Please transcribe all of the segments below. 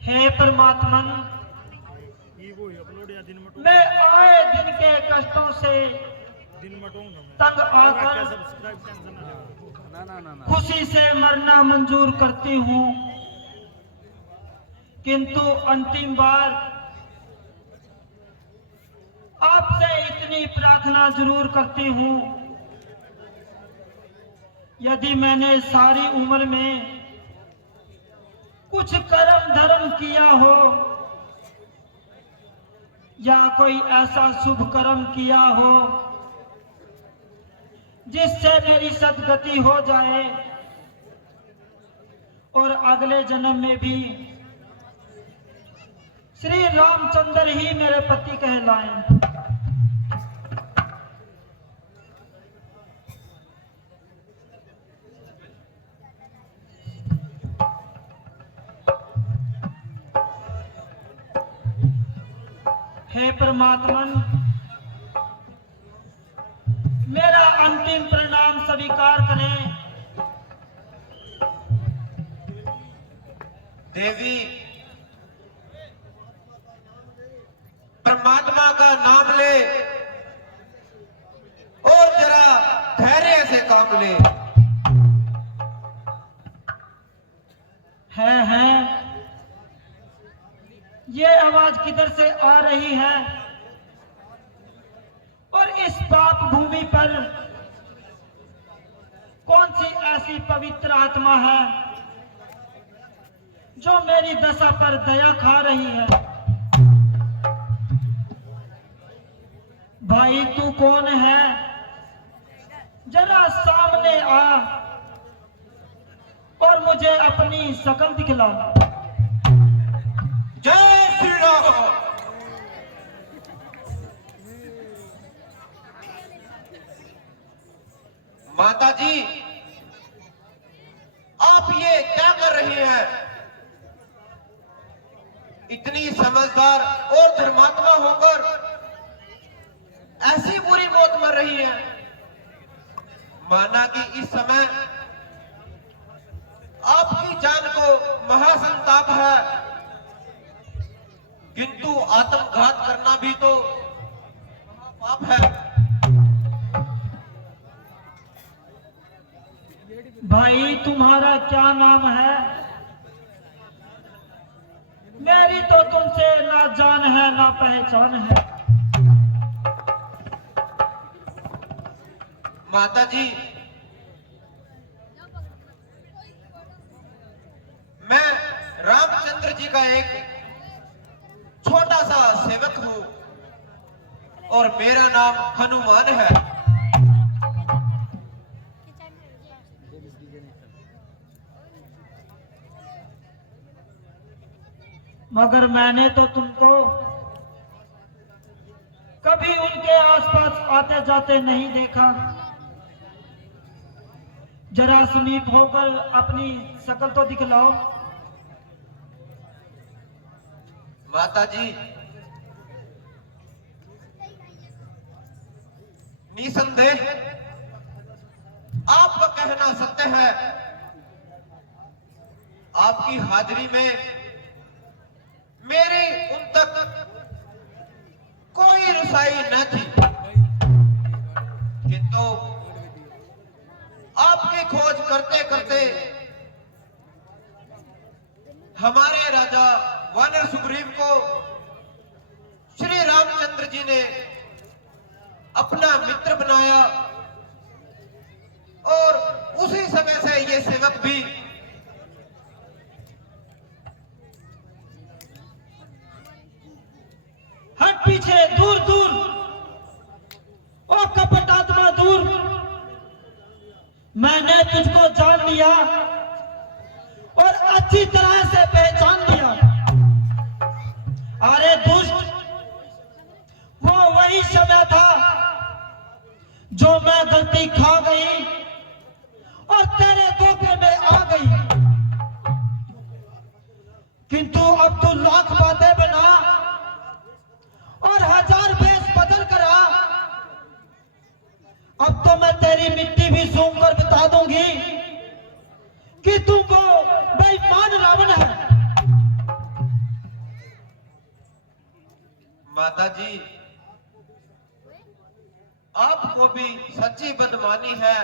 हे परमात्मन, मैं आए दिन के कष्टों से तंग आकर खुशी से मरना मंजूर करती हूँ, किंतु अंतिम बार आपसे इतनी प्रार्थना जरूर करती हूँ, यदि मैंने सारी उम्र में कुछ कर्म धर्म किया हो या कोई ऐसा शुभ कर्म किया हो जिससे मेरी सदगति हो जाए और अगले जन्म में भी श्री रामचंद्र ही मेरे पति कहलाएं। हे परमात्मन, मेरा अंतिम प्रणाम स्वीकार करें। देवी, परमात्मा का नाम ले और जरा धैर्य से काम ले। है ये आवाज किधर से आ रही है और इस पाप भूमि पर कौन सी ऐसी पवित्र आत्मा है जो मेरी दशा पर दया खा रही है? भाई तू कौन है? जरा सामने आ और मुझे अपनी शकल दिखला। जय श्री राम। माता जी, आप ये क्या कर रही हैं? इतनी समझदार और धर्मात्मा होकर ऐसी बुरी मौत मर रही है। माना कि इस समय आपकी जान को महासंताप है, किंतु आत्मघात करना भी तो पाप है। भाई तुम्हारा क्या नाम है? मेरी तो तुमसे ना जान है ना पहचान है। माता जी, मैं रामचंद्र जी का एक छोटा सा सेवक हूं और मेरा नाम हनुमान है। मगर मैंने तो तुमको कभी उनके आसपास आते जाते नहीं देखा। जरा समीप होकर अपनी शक्ल तो दिखलाओ। माता जी, निसंदेह आपका कहना सत्य है। आपकी हाजिरी में मेरी उन तक कोई रसाई न थी, किंतु आपकी खोज करते करते हमारे राजा वानर सुग्रीव को श्री रामचंद्र जी ने अपना मित्र बनाया और उसी समय से ये सेवक भी हट पीछे, दूर दूर, ओ कपट आत्मा दूर। मैंने तुझको जान लिया और अच्छी तरह से पहचान लिया। अरे दुष्ट, वो वही समय था जो मैं गलती खा गई और तेरे धोखे में आ गई। किंतु अब तू लाख बातें बना और हजार भेष बदल कर आ। अब तो मैं तेरी मिट्टी भी सूंघ कर बता दूंगी कि तू वो बेईमान रावण है। माता जी, आपको भी सच्ची बदमानी है,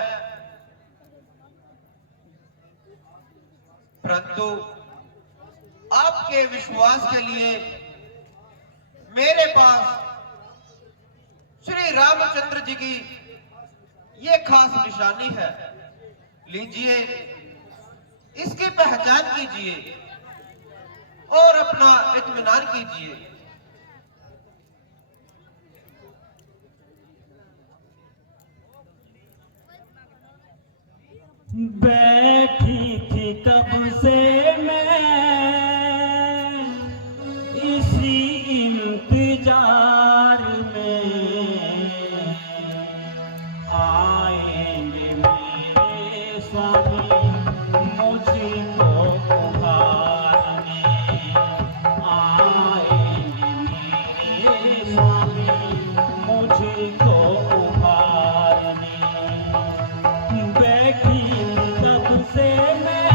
परंतु आपके विश्वास के लिए मेरे पास श्री रामचंद्र जी की ये खास निशानी है। लीजिए, इसकी पहचान कीजिए और अपना इत्मीनान कीजिए। बैठी थी कब से मैं इसी इंतजार में, आएंगे मेरे स्वामी मुझको उभारने, आएंगे मेरे स्वामी मुझको उभारने। बैठी तब से मैं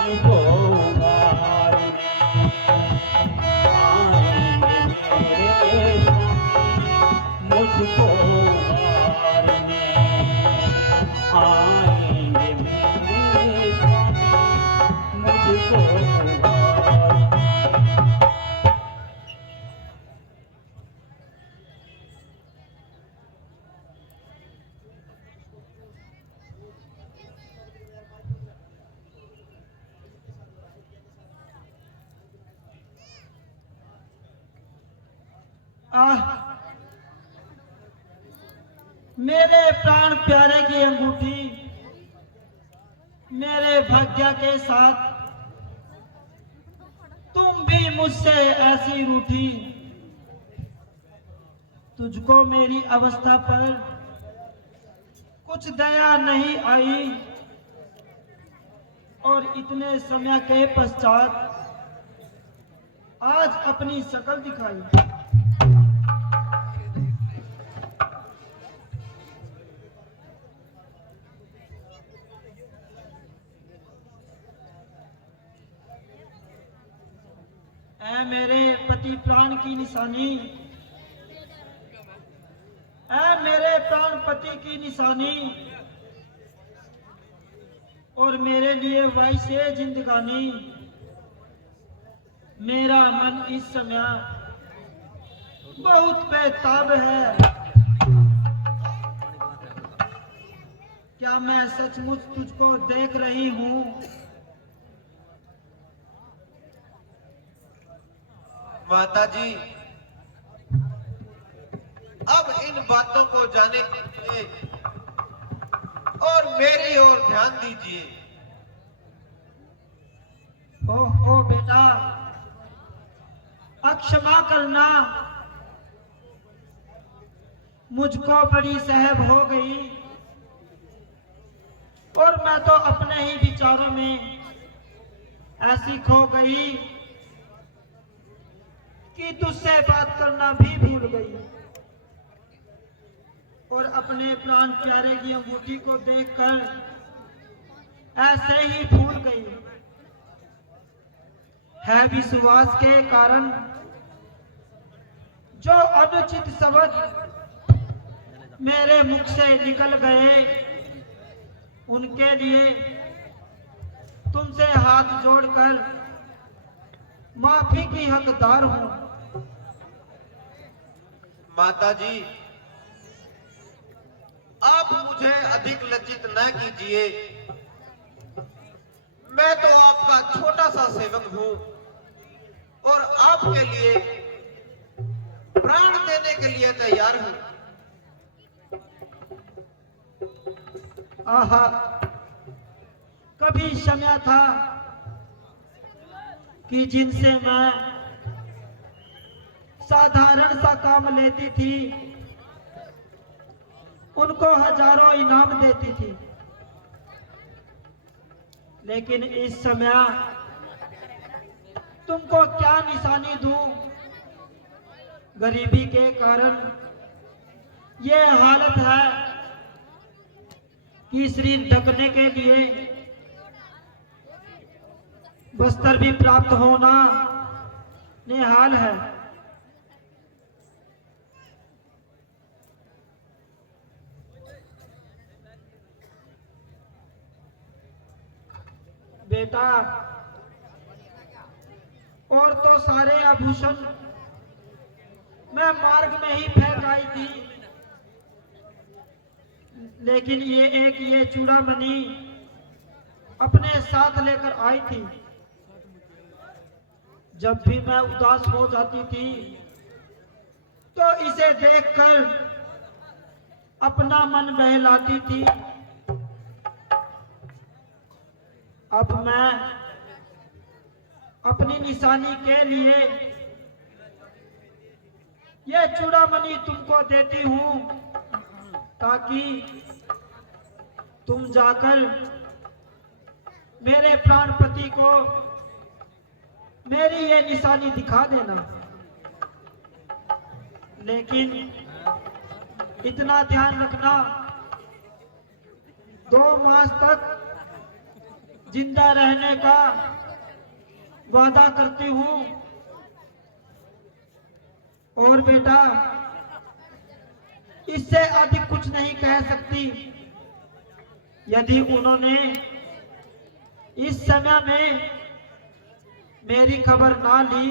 मुझको मारने आएंगे मेरे स्वामी, मुझको मारने आएंगे मेरे स्वामी, मुझको मारने। आह, मेरे प्राण प्यारे की अंगूठी मेरे भाग्य के साथ तुम भी मुझसे ऐसी रूठी। तुझको मेरी अवस्था पर कुछ दया नहीं आई और इतने समय के पश्चात आज अपनी शक्ल दिखाई। ऐ मेरे पति प्राण की निशानी, ऐ मेरे प्राण पति की निशानी, और मेरे लिए वैसे जिंदगानी। मेरा मन इस समय बहुत बेताब है। क्या मैं सचमुच तुझको देख रही हूँ? माता जी, अब इन बातों को जाने दीजिए और मेरी ओर ध्यान दीजिए। ओहो बेटा, अक्षमा करना, मुझको बड़ी सहब हो गई और मैं तो अपने ही विचारों में ऐसी खो गई कि तुझसे बात करना भी भूल गई और अपने प्राण प्यारे की अंगूठी को देखकर ऐसे ही भूल गई। है विश्वास के कारण जो अनुचित शब्द मेरे मुख से निकल गए, उनके लिए तुमसे हाथ जोड़कर माफी की हकदार हूं। माता जी, आप मुझे अधिक लज्जित न कीजिए। मैं तो आपका छोटा सा सेवक हूं और आपके लिए प्राण देने के लिए तैयार हूं। आहा, कभी समय था कि जिनसे मैं साधारण सा काम लेती थी उनको हजारों इनाम देती थी, लेकिन इस समय तुमको क्या निशानी दूं? गरीबी के कारण ये हालत है कि शरीर ढकने के लिए वस्त्र भी प्राप्त होना निहाल है। बेटा, और तो सारे आभूषण मैं मार्ग में ही फेंक आई थी, लेकिन ये चूड़ामणि अपने साथ लेकर आई थी। जब भी मैं उदास हो जाती थी तो इसे देखकर अपना मन बहलाती थी। अब मैं अपनी निशानी के लिए यह चूड़ामणि तुमको देती हूं, ताकि तुम जाकर मेरे प्राणपति को मेरी ये निशानी दिखा देना। लेकिन इतना ध्यान रखना, 2 मास तक जिंदा रहने का वादा करती हूँ। और बेटा, इससे अधिक कुछ नहीं कह सकती। यदि उन्होंने इस समय में मेरी खबर ना ली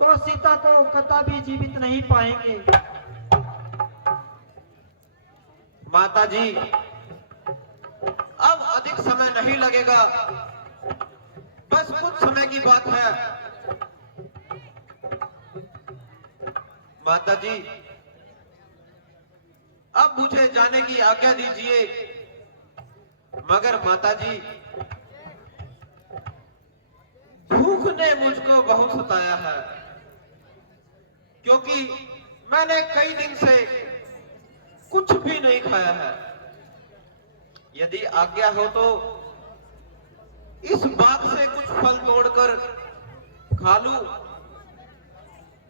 तो सीता को कदापि जीवित नहीं पाएंगे। माता जी, अब अधिक समय नहीं लगेगा, बस कुछ समय की बात है। माता जी, अब मुझे जाने की आज्ञा दीजिए। मगर माता जी, भूख ने मुझको बहुत सताया है, क्योंकि मैंने कई दिन से कुछ भी नहीं खाया है। यदि आज्ञा हो तो इस बाग से कुछ फल तोड़कर खा लूं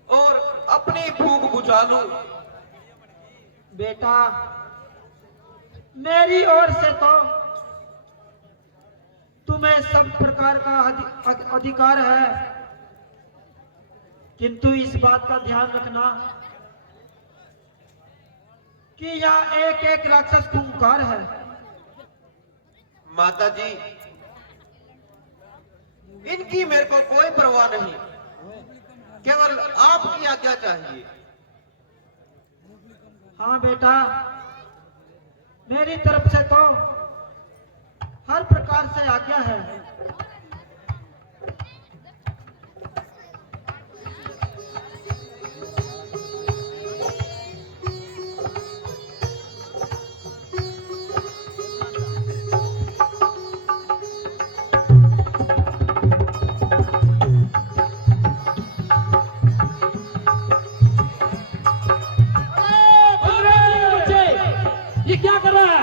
और अपनी भूख बुझा लूं। बेटा, मेरी ओर से तो तुम्हें सब प्रकार का अधिकार है, किंतु इस बात का ध्यान रखना कि यहाँ एक एक राक्षस खूंखार है। माता जी, इनकी मेरे को कोई परवाह नहीं, केवल आपकी आज्ञा चाहिए। हाँ बेटा, मेरी तरफ से तो हर प्रकार से आज्ञा है। ये क्या कर रहा है?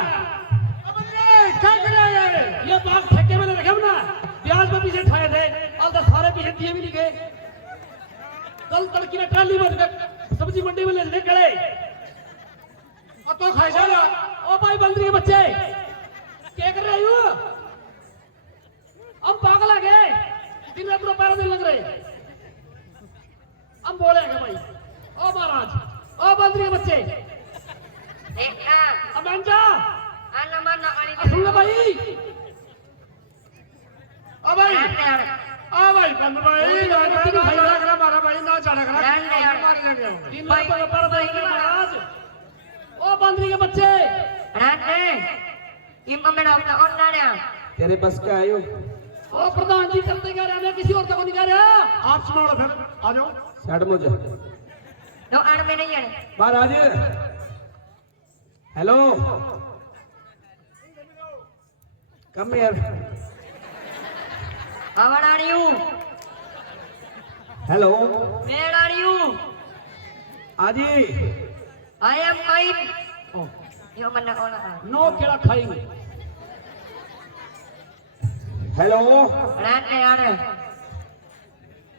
क्या कर रहा है? ये बाग ठेके में रखे ना, ब्याज में पीछे ठाए थे, अब तो सारे पीछे दिए भी नहीं गए। कल तड़की में ट्राली भर कर सब्जी मंडी में ले गए। तो खाई जा। ओ भाई बंदरी के बच्चे, क्या कर रहे हो? हम पागल आ गए, दिन रात 12 दिन लग रहे। हम बोलेंगे भाई, ओ महाराज, ओ बंदरी के बच्चे, अब अंजा सुन लो भाई। ओ भाई, ओ भाई बंद भाई, मारा भाई ना चढ़ा करा दिन रात 12 दिन के महाराज। ओ बंदरी के बच्चे, तेरे बस का आयो। ओ प्रधान जी करते कह रहे हैं, किसी और को नहीं कह रहे। आप सुनो फिर, आ जाओ। साइड में जा। महाराज, हेलो, कम यार। हेलो, आजी। I am fine. ओ, Yo mana ola. नो केड़ा खाएंगे। Hello, Ran ayane.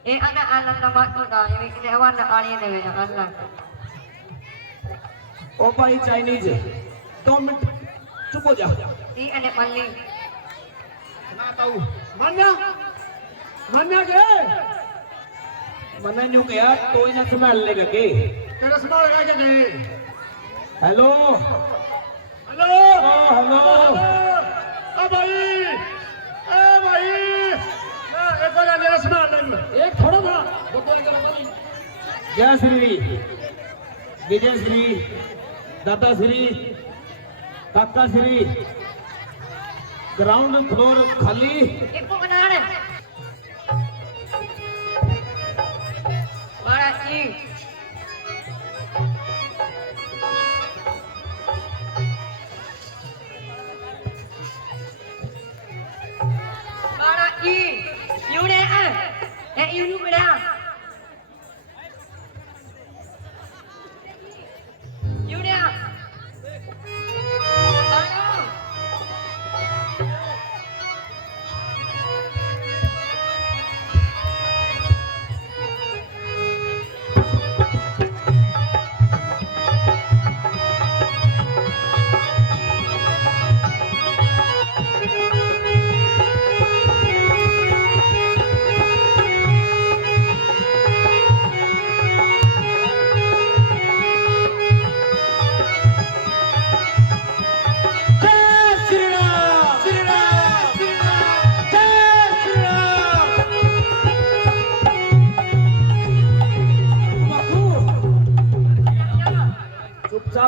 Anak anak nama tu dah. Ini kita awan nak kali ni anak. ओ भाई चाइनीज, 2 मिनट चुप हो जा। Ini anak Mali. ना ताऊ मान्या मान्या के मना न्यू के यार, तो इन्हें संभाल लेगा के। तेरे संभाल का क्या नहीं। Hello, hello hello. ओ भाई, ए भाई, एक बार मेरा संभाल ले। एक थोड़ा था, दो कोई करो कोई। जय श्री, विजय श्री, दाता श्री, काका श्री। ग्राउंड फ्लोर खाली। Ibu mana ada? Baraji. Baraji. You there? You there? You there? Ayo.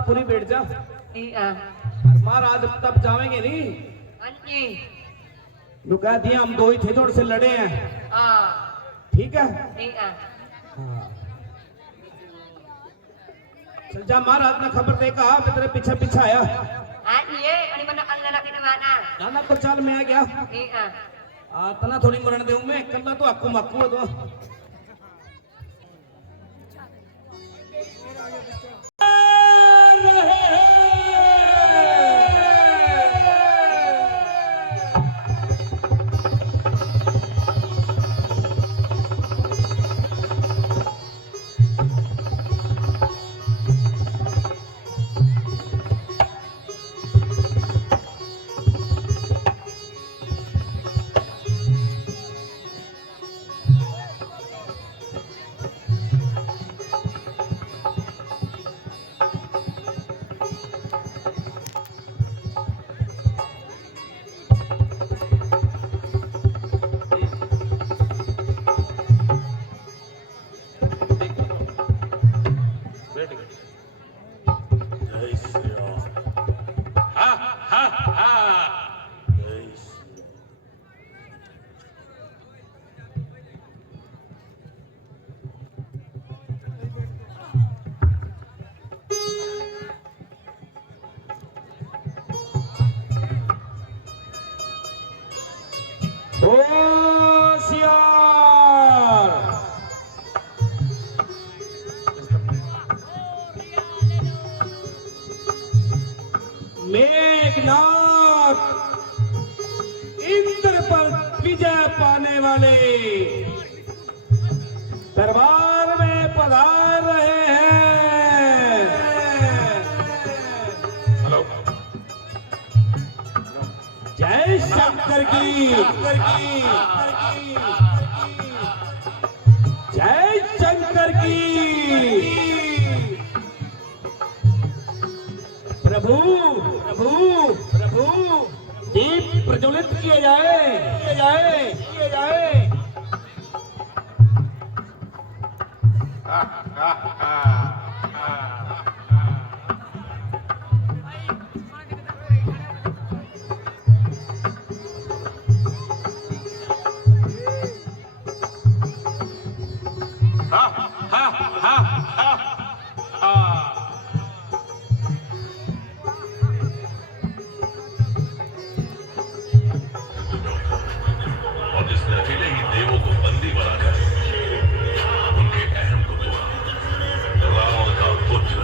पूरी बैठ जा। ठीक है महाराज तब जावेंगे नहीं। हाँ जी नु कह दिया हम दो ही थे थोड़े से लड़े हैं। हाँ ठीक है ठीक है हाँ। चल जा महाराज ने खबर दे कहा मैं तेरे पीछे पीछे आया। हाँ जी ये अरे बंदा कल लगा के माना ना तो चल मैं आ गया। ठीक है तना थोड़ी मरण दे मैं कल्ला तो हक्कू मक्कू तो मेघनाथ इंद्र पर विजय पाने वाले दरबार में पधार रहे हैं। हेलो जय शंकर की जय शंकर की। प्रभु प्रभु प्रभु दीप प्रज्वलित किए जाए। और जिसने अकेले ही देवों को बंदी बनाकर उनके अहम को तोड़ा, रावण का पुत्र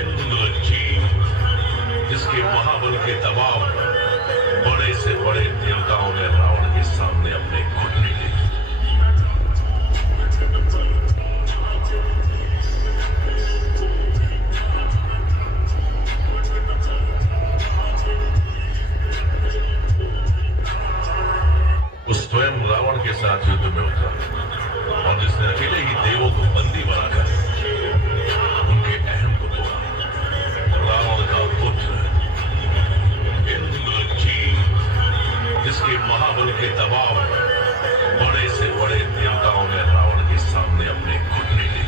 इंद्रजीत, जिसके महाबल के दबाव बड़े से बड़े देवताओं ने रावण के सामने अपने घुटने टेके। स्वयं रावण के साथ युद्ध में उतरा और जिसने अकेले ही देवों को बंदी बनाकर उनके अहम को तोड़ा, रावण का पुत्र इंद्रजीत, जिसके महाबल के दबाव बड़े से बड़े देवताओं ने रावण के सामने अपने घुटने टेके।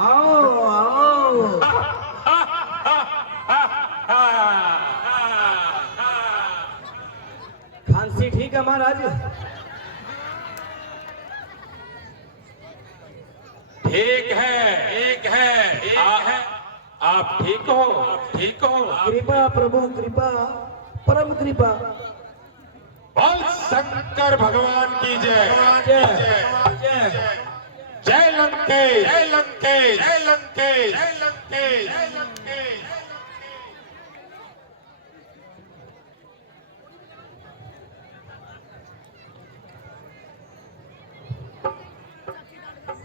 आओ आओ खांसी ठीक है महाराज? ठीक है आप ठीक हो कृपा प्रभु कृपा परम कृपा। बोल शंकर भगवान की जय। जय जय जय लंकेश जय लंकेश जय लंकेश जय लंकेश जय लंकेश।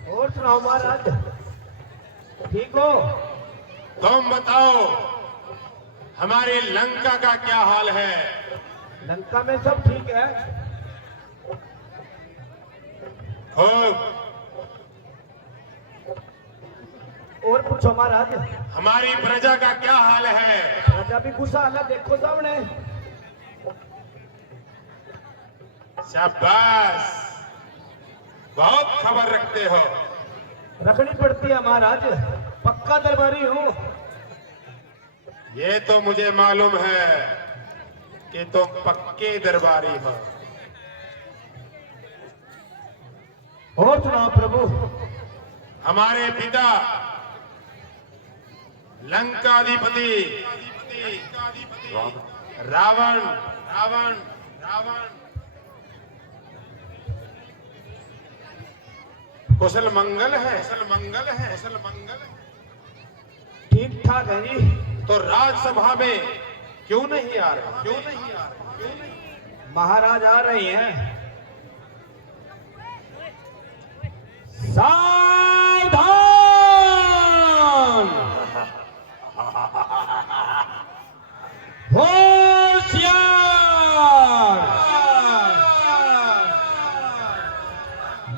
और सुनाओ महाराज ठीक हो? तुम बताओ हमारी लंका का क्या हाल है? लंका में सब ठीक है। खूब। और पूछो महाराज। हमारी प्रजा का क्या हाल है? राजा भी खुशहाल है, देखो सामने। शाबाश, बहुत खबर रखते हो। रखनी पड़ती है महाराज, पक्का दरबारी हूँ। ये तो मुझे मालूम है कि तुम पक्के दरबारी हो। और सुनाओ प्रभु। हमारे पिता लंकाधिपति रावण रावण रावण कुशल मंगल है, कुशल मंगल है, कुशल मंगल है। ठीक ठाक है जी। तो राजसभा में क्यों नहीं आ रहे? क्यों नहीं आ रहे? क्यों नहीं? महाराज आ रहे हैं। सावधान, होशियार,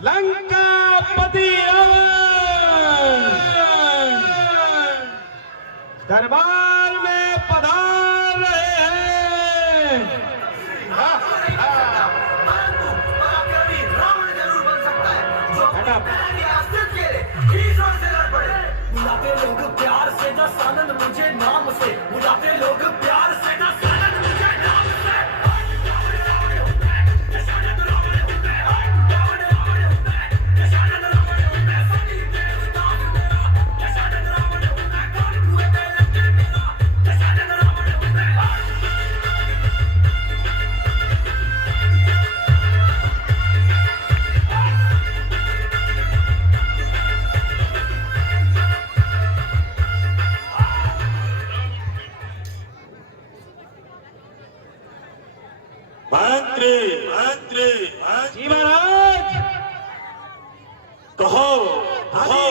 लंकापति रावण दरबार में पधार रहे हैं। बुलाते लोग प्यार से ना सानंद मुझे नाम से, बुलाते लोग प्यार से ना सानंद मुझे नाम से। मंत्री मंत्री जी महाराज। कहो कहो,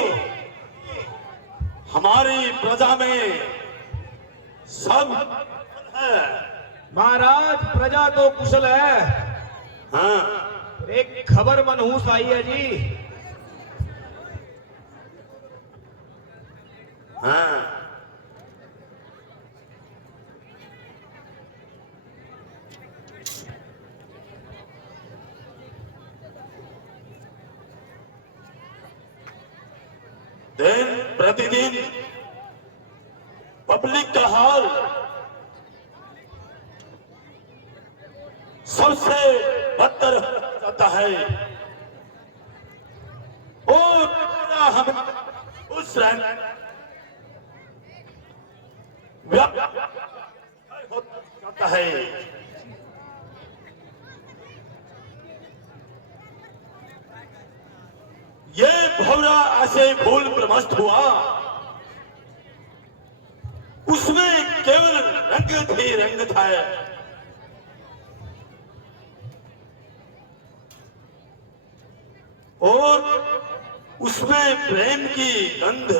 हमारी प्रजा में सब है? महाराज प्रजा तो कुशल है। हाँ, एक खबर मनहूस आई है जी। हाँ, दिन प्रतिदिन पब्लिक का हाल सबसे बदतर जाता है। और हम उस रैंक जाता है। ये भौरा ऐसे भूल प्रमस्त हुआ, उसमें केवल रंगत ही रंगत है। और उसमें प्रेम की गंध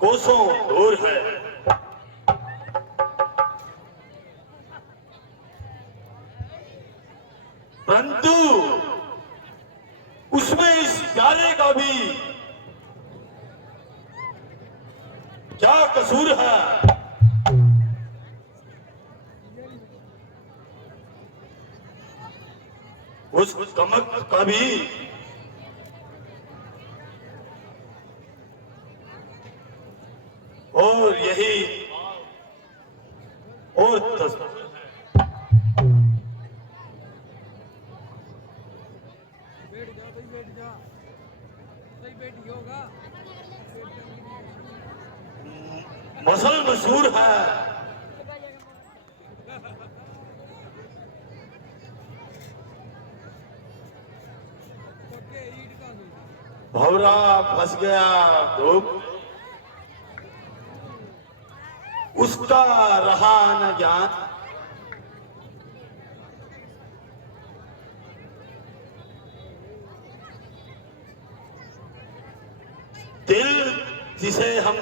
कोसों दूर है। परंतु उसमें इस प्यारे का भी क्या कसूर है? उस कमक का भी और यही और मसल मशहूर है। भौरा फंस गया धूप, उसका रहा न ज्ञान। दिल जिसे हम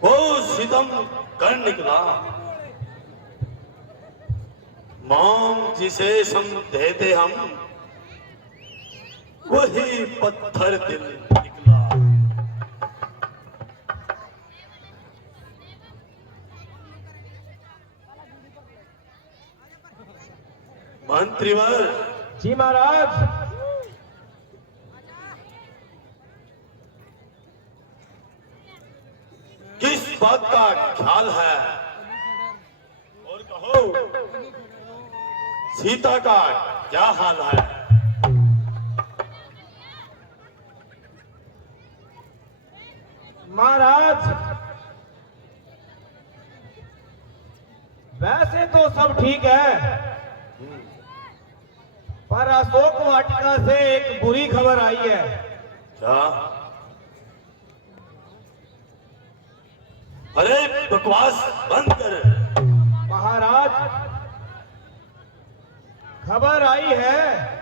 वो सितम कर निकला। मोम जिसे सम देते हम वही पत्थर दिल निकला। मंत्रीवर, जी महाराज। किस बात का ख्याल है? और कहो, सीता का क्या हाल है? महाराज वैसे तो सब ठीक है, पर अशोक वाटिका से एक बुरी खबर आई है। क्या? अरे बकवास बंद कर। महाराज खबर आई है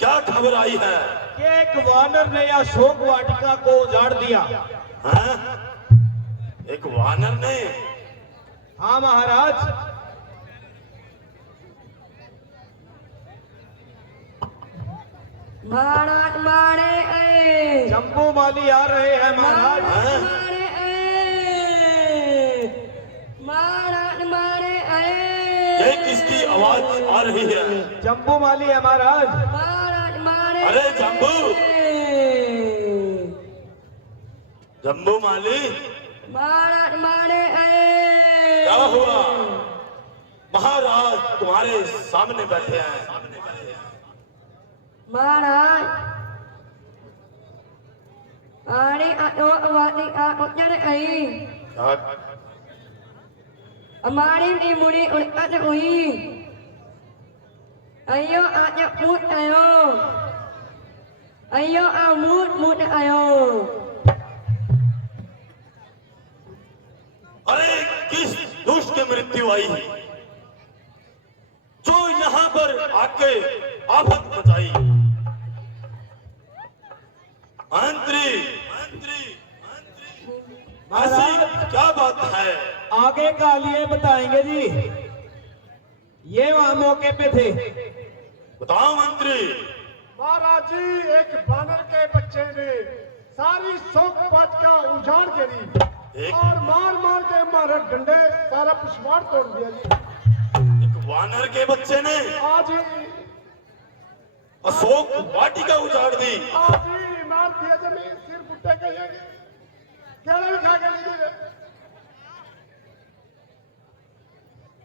क्या खबर आई है? कि एक वानर ने अशोक वाटिका को उजाड़ दिया। हाँ? एक वानर ने? हाँ महाराज। महाराज मारे आए, जम्बू माली आ रहे हैं महाराज। हाँ? मारे आए, महाराज मारे आए। ये किसकी आवाज आ रही है? जम्बू माली है महाराज। महाराज मारे। अरे जम्बू, जम्बू माली, महाराज मारे आए। क्या हुआ? महाराज तुम्हारे सामने बैठे हैं। महाराज अरे आवाज़ आ उधर आई। क्या? हमारी भी मुड़ी उड़कत हुई। अयो आज मूट आयो, अयो आ मूट आयो। अरे किस दुष्ट की मृत्यु आई जो यहाँ पर आके आफत मचाई? मंत्री, ऐसी क्या बात है? आगे का लिए बताएंगे जी। ये वहां मौके पे थे। बताओ मंत्री। महाराज जी, एक बानर के बच्चे ने सारी शौक वाटिका उजाड़ दे दी एक- और मार मार के मारे डंडे सारा पिछवाड़ तोड़ दिया जी। एक वानर के बच्चे ने आज अशोक वाटिका उजाड़ दी। आज ही मार दिया जमीन सिर बुट्टे के ये केले भी खा के लीजिए।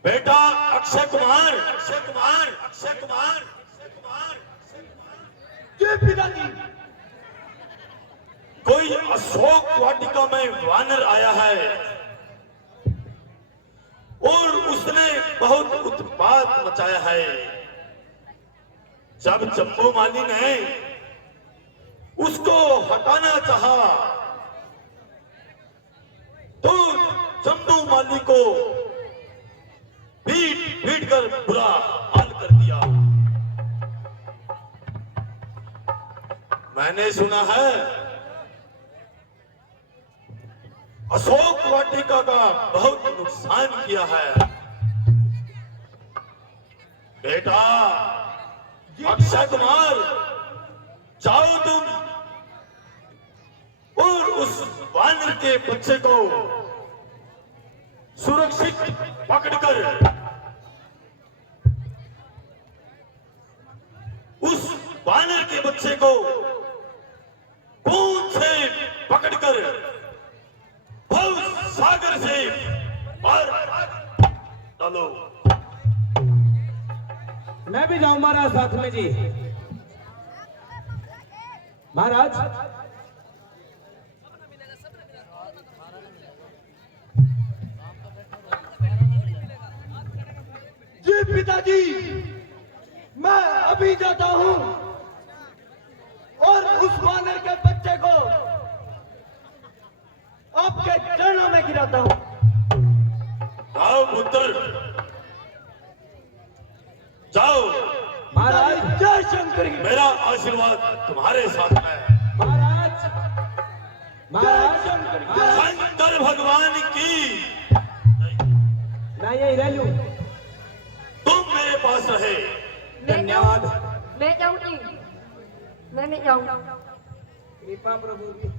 बेटा अक्षय कुमार, अक्षय कुमार, अक्षय कुमार, अक्षय कुमार, जी पिताजी। कोई अशोक वाटिका में वानर आया है और उसने बहुत उत्पात मचाया है। जब जम्बू माली ने उसको हटाना चाहा तो जम्बू माली को पीट पीट कर बुरा हाल कर दिया। मैंने सुना है अशोक वाटिका का बहुत नुकसान किया है। बेटा अक्षय कुमार, जाओ तुम और उस वानर के बच्चे को सुरक्षित पकड़कर उस वानर के बच्चे को पूंछ से पकड़कर भव सागर से मार डालो। मैं भी जाऊं महाराज साथ में जी। महाराज जी पिताजी, मैं अभी जाता हूं और उस वानर के बच्चे को आपके चरणों में गिराता हूं। जाओ पुत्र, जाओ। महाराज जय शंकर की। मेरा आशीर्वाद तुम्हारे साथ है। महाराज महाराज शंकर की। शंकर भगवान की। मैं यही रह लूं। धन्यवाद। मैं जाऊंगी, मैं नहीं जाऊँ। कृपा प्रभु की।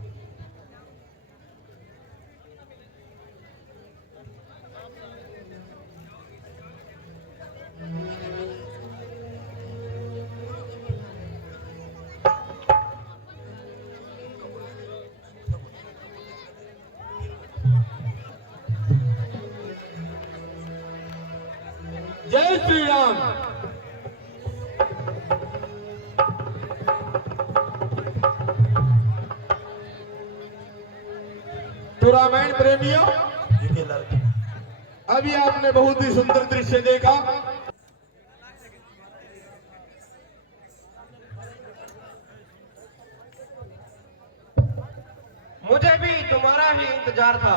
जय श्री राम। तो रामायण प्रेमियों, अभी आपने बहुत ही सुंदर दृश्य देखा। मुझे भी तुम्हारा ही इंतजार था।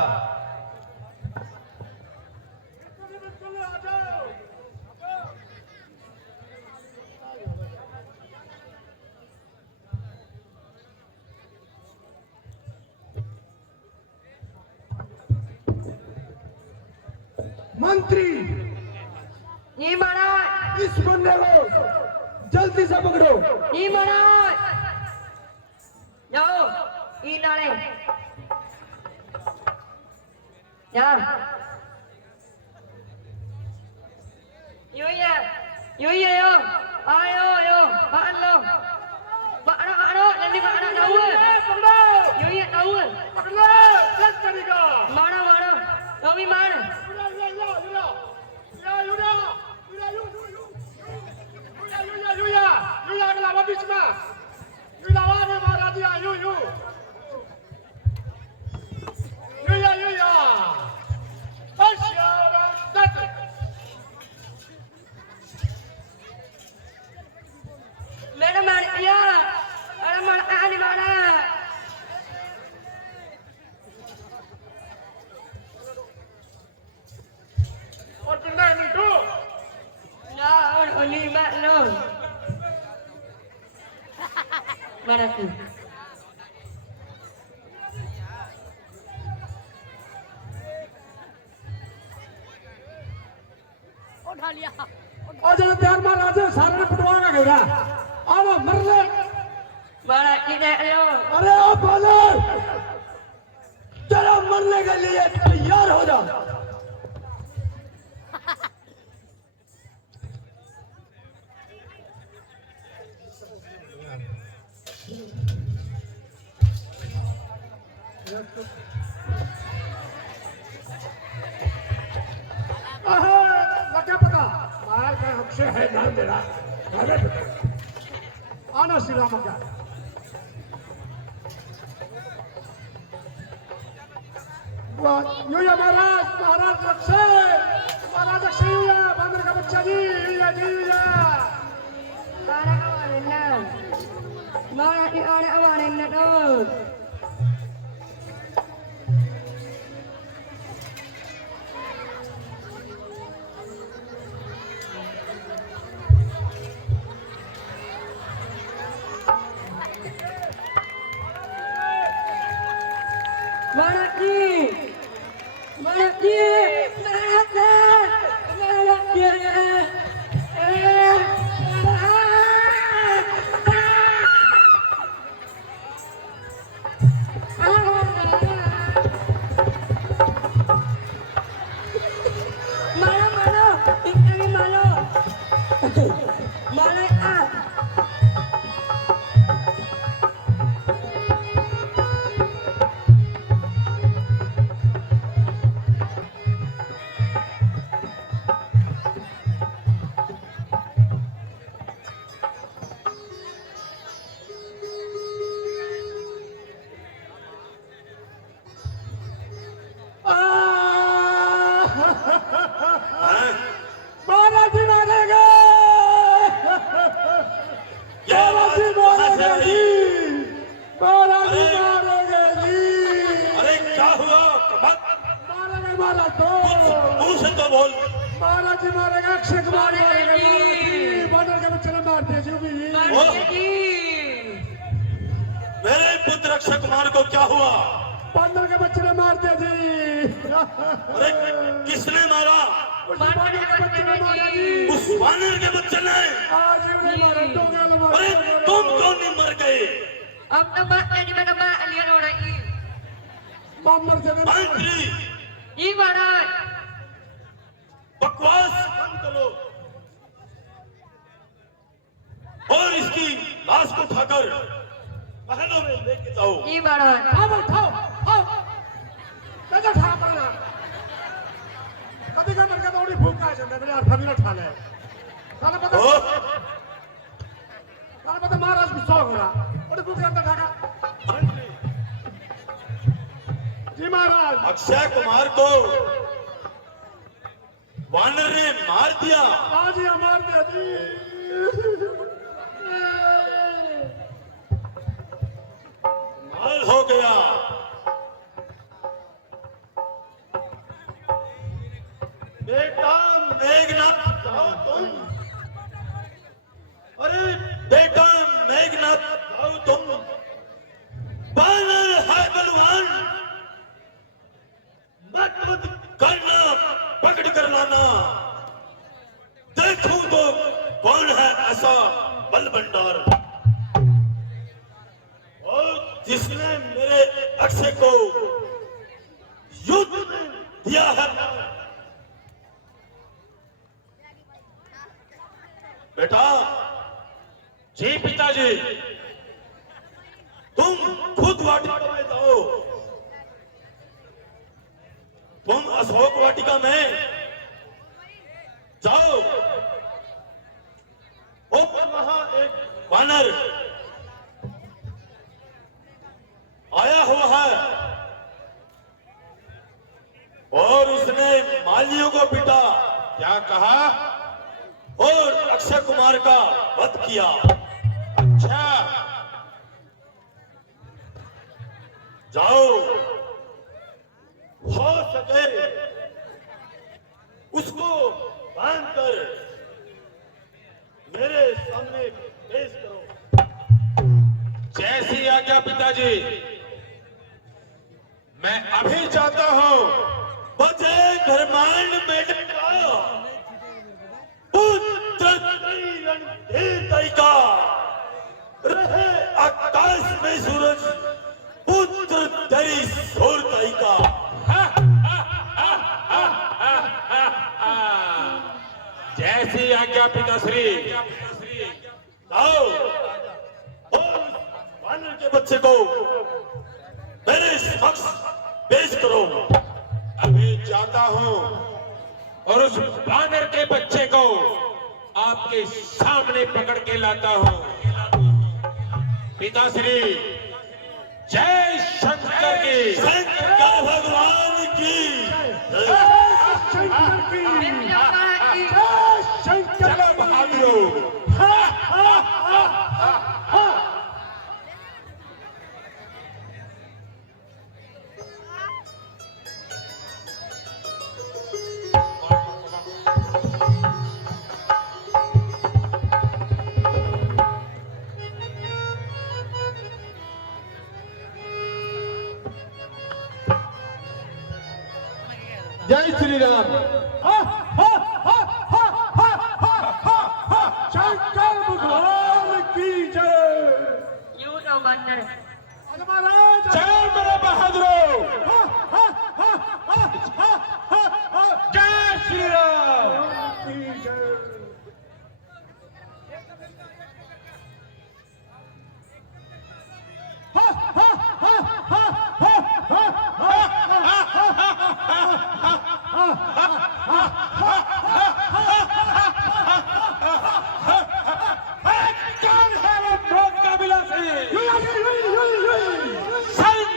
मंत्री, जी महाराज, इस बंदे को जल्दी से पकड़ो। जी महाराज। जाओ ई नाले जा। यूं ही है यो। आयो यो पकड़ लो, पकड़ो जल्दी पकड़ो। जाओ यूं ही जाओ, पकड़ लो, जल्द करेगा। मारो मारो तो भी मार। युया अगला वो बीच में। युया ने मारा दिया। युया मैंने मार दिया। अरे मार नहीं मारा। और पिंडा नहीं तो ना और नहीं मारनो। मारा तू। और जब ध्यान मार राजे सारे ने पटवा का घेरा। आओ मर ले। मारा किधर लो? अरे ओ बालर, तेरा मरने के लिए तैयार हो जा। लगा पता मार का हमसे है नाम मेरा। आना श्री राम का। युया महाराज रक्षे, महाराज रक्षे। युया बांदर का बच्चा जी। युया मारा हमारे ना, मारा की और हमारे ना तो। महाराज जी मारेगा, अक्षय कुमार मारेगा। बानर के बच्चे ने मार दिया जी। मेरे पुत्र अक्षय कुमार को क्या हुआ? बानर के बच्चे ने मार दिया जी। अरे किसने मारा? उस बानर के बच्चे ने मारा जी। उस वानर के बच्चे ने? हाँ Om nambah di mana mbak lihat orang ini. मामर से नहीं मंत्री Ini महाराज. बकवास बंद करो और इसकी लाश को उठाकर महलों में लेके जाओ। Ini महाराज. आओ उठाओ आओ कैसे उठा पाना कभी का मर के तो उड़ी भूख आ जाता मेरे हाथ में उठा ले साला पता महाराज गुस्सा हो रहा उड़ी भूख के अंदर ढाका मंत्री जी महाराज अक्षय कुमार को वानर ने मार दिया। आज ही मार दिया जी माल हो गया। बेटा मेघनाथ जाओ तुम। अरे बेटा मेघनाथ जाओ तुम। वानर है बलवान, मत मत करना, पकड़ कर लाना। देखूं तो कौन है ऐसा बल भंडार और जिसने मेरे अक्षय को युद्ध में दिया है। बेटा जी पिताजी, तुम खुद वाटिका में जाओ। तुम अशोक वाटिका में जाओ। ऊपर वहां एक वानर आया हुआ है और उसने मालियों को पीटा। क्या कहा? और अक्षय कुमार का वध किया। अच्छा, जाओ, हो सके उसको बांधकर मेरे सामने पेश करो। जैसी आज्ञा पिताजी। मैं अभी जाता हूँ। बजे घरमांड मेढक का पुत्र रणधीर का रहे आकाश में सूरज, पुत्र तेरी सूरताई का। जैसी आज्ञा पिताश्री। आओ और वानर के बच्चे को मेरे समक्ष पेश करो। अभी जाता हूँ और उस वानर के बच्चे को आपके सामने पकड़ के लाता हूँ। पिताश्री, जय शंकर की। शंकर भगवान की। शंकर की शंकर चलो बहादुरों। जय श्री राम। शंकर भगवान की जय। You know bandar. अरे महाराज जय मेरे बहादुरों। जय श्री राम। की जय। कौन है वो भोग का विलासी? शंकर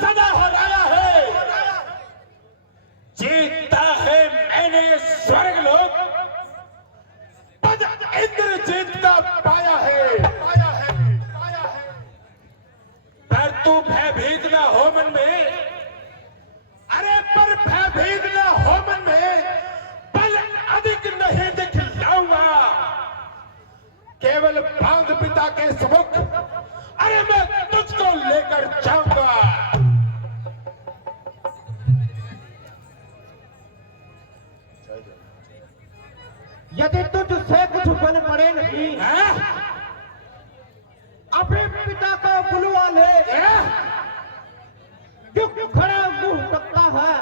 सदा हराया है, जीता है मैंने स्वर्ग लोक, पद इंद्रजीत का पाया है, पाया है, पाया है। पर तू भयभीत ना हो मन में, अरे पर भयभीत ना हो मन में, बल अधिक नहीं दिखलाऊंगा, केवल भांग पिता के समुख, अरे मैं तुझको लेकर जाऊंगा। यदि तुझसे कुछ बल पड़े नहीं, अपने पिता को बुलवा ले, क्यों खड़ा मुंह टकता है,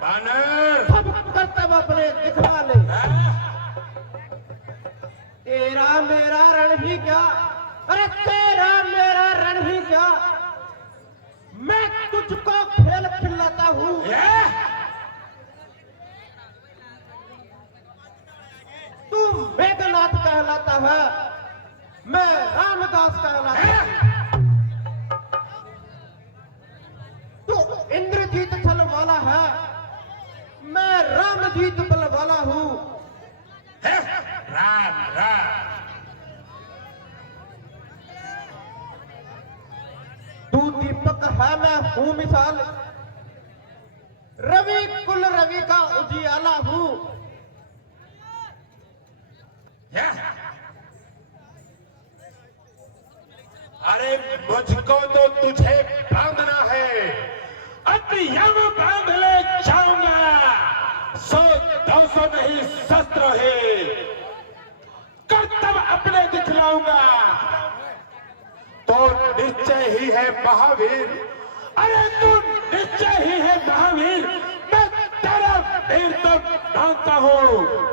बानर सब कर्तव्य अपने दिखला ले। तेरा मेरा रण ही क्या, अरे तेरा मेरा रण ही क्या, मैं तुझको खेल खिलाता हूँ। तू मेघनाथ कहलाता है, मैं रामदास कहलाता हूँ। तू इंद्रजीत छल वाला है, मैं रामजीत बल वाला हूँ। राम राम तू दीपक है, मैं हूँ मिसाल, रवि कुल रवि का उजियाला हूँ। अरे मुझको तो तुझे बांधना है, अतियम बांध ले जाऊंगा, 100-200 नहीं शस्त्र है, कर्तव्य अपने दिखलाऊंगा, तो निश्चय ही है महावीर, अरे तू निश्चय ही है महावीर, मैं तेरा वीर तो मानता हूं।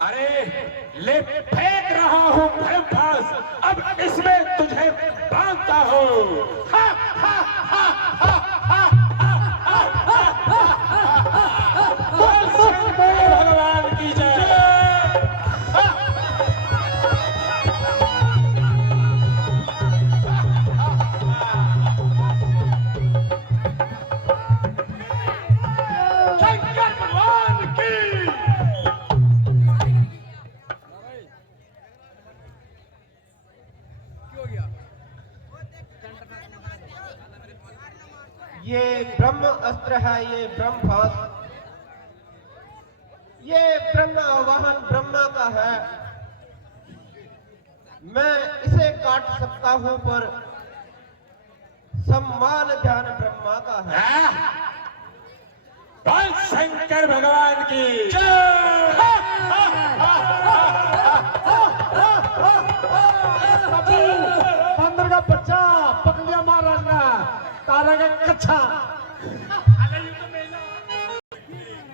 अरे ले फेंक रहा हूं भयंपास, अब इसमें तुझे बांधता हूं। हा, हा, हा, हा, हा, हा, हा, हा। बोल शंकर भगवान की जय। शंकर भगवान की। ये ब्रह्म अस्त्र है, ये ब्रह्मास्त्र, ये ब्रह्म वाहन ब्रह्मा का है। मैं इसे काट सकता हूं, पर सम्मान ध्यान ब्रह्मा का है। बोल शंकर भगवान की जय। बंदर का बच्चा पकड़ लिया महाराज ने, तारा का कच्चा।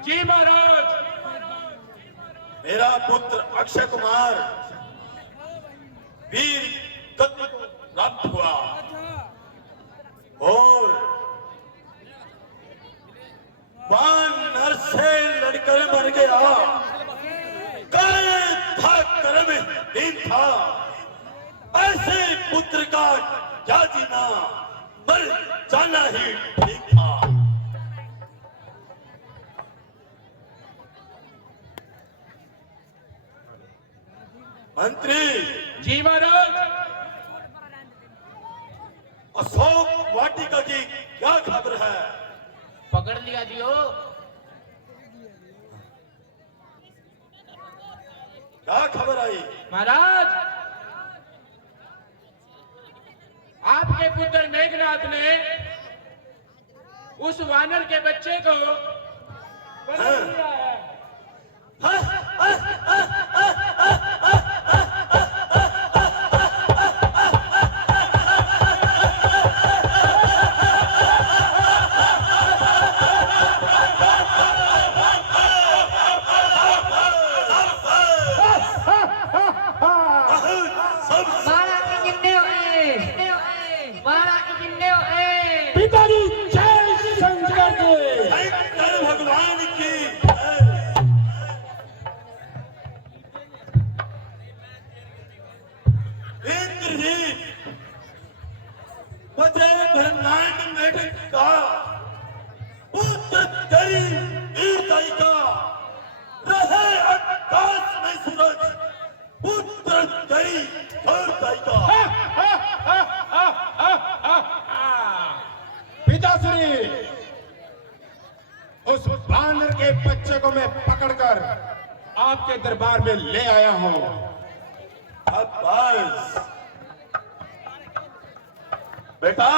जी महाराज, मेरा पुत्र अक्षय कुमार वीर गति को प्राप्त हुआ और वानर से लड़कर मर गया। काय था कर्महीन था, ऐसे पुत्र का क्या जीना, मर जाना ही ठीक था। मंत्री जी महाराज, अशोक वाटिका की क्या खबर है? पकड़ लिया जियो। क्या खबर आई? महाराज, आपके पुत्र मेघनाथ ने उस वानर के बच्चे को पकड़ लिया है। मारा के जिंदे होए, मारा के जिंदे होए। पिताजी जय शंकर के, शंकर भगवान की। इंद्रजीत मुझे ब्रह्मांड मेढक का पुत्र तेरी वीरताई का रहे आकाश में सूरज पुत्र तेरी धरताई का। पिताश्री, उस बानर के बच्चे को मैं पकड़कर आपके दरबार में ले आया हूं। अब्बास बेटा,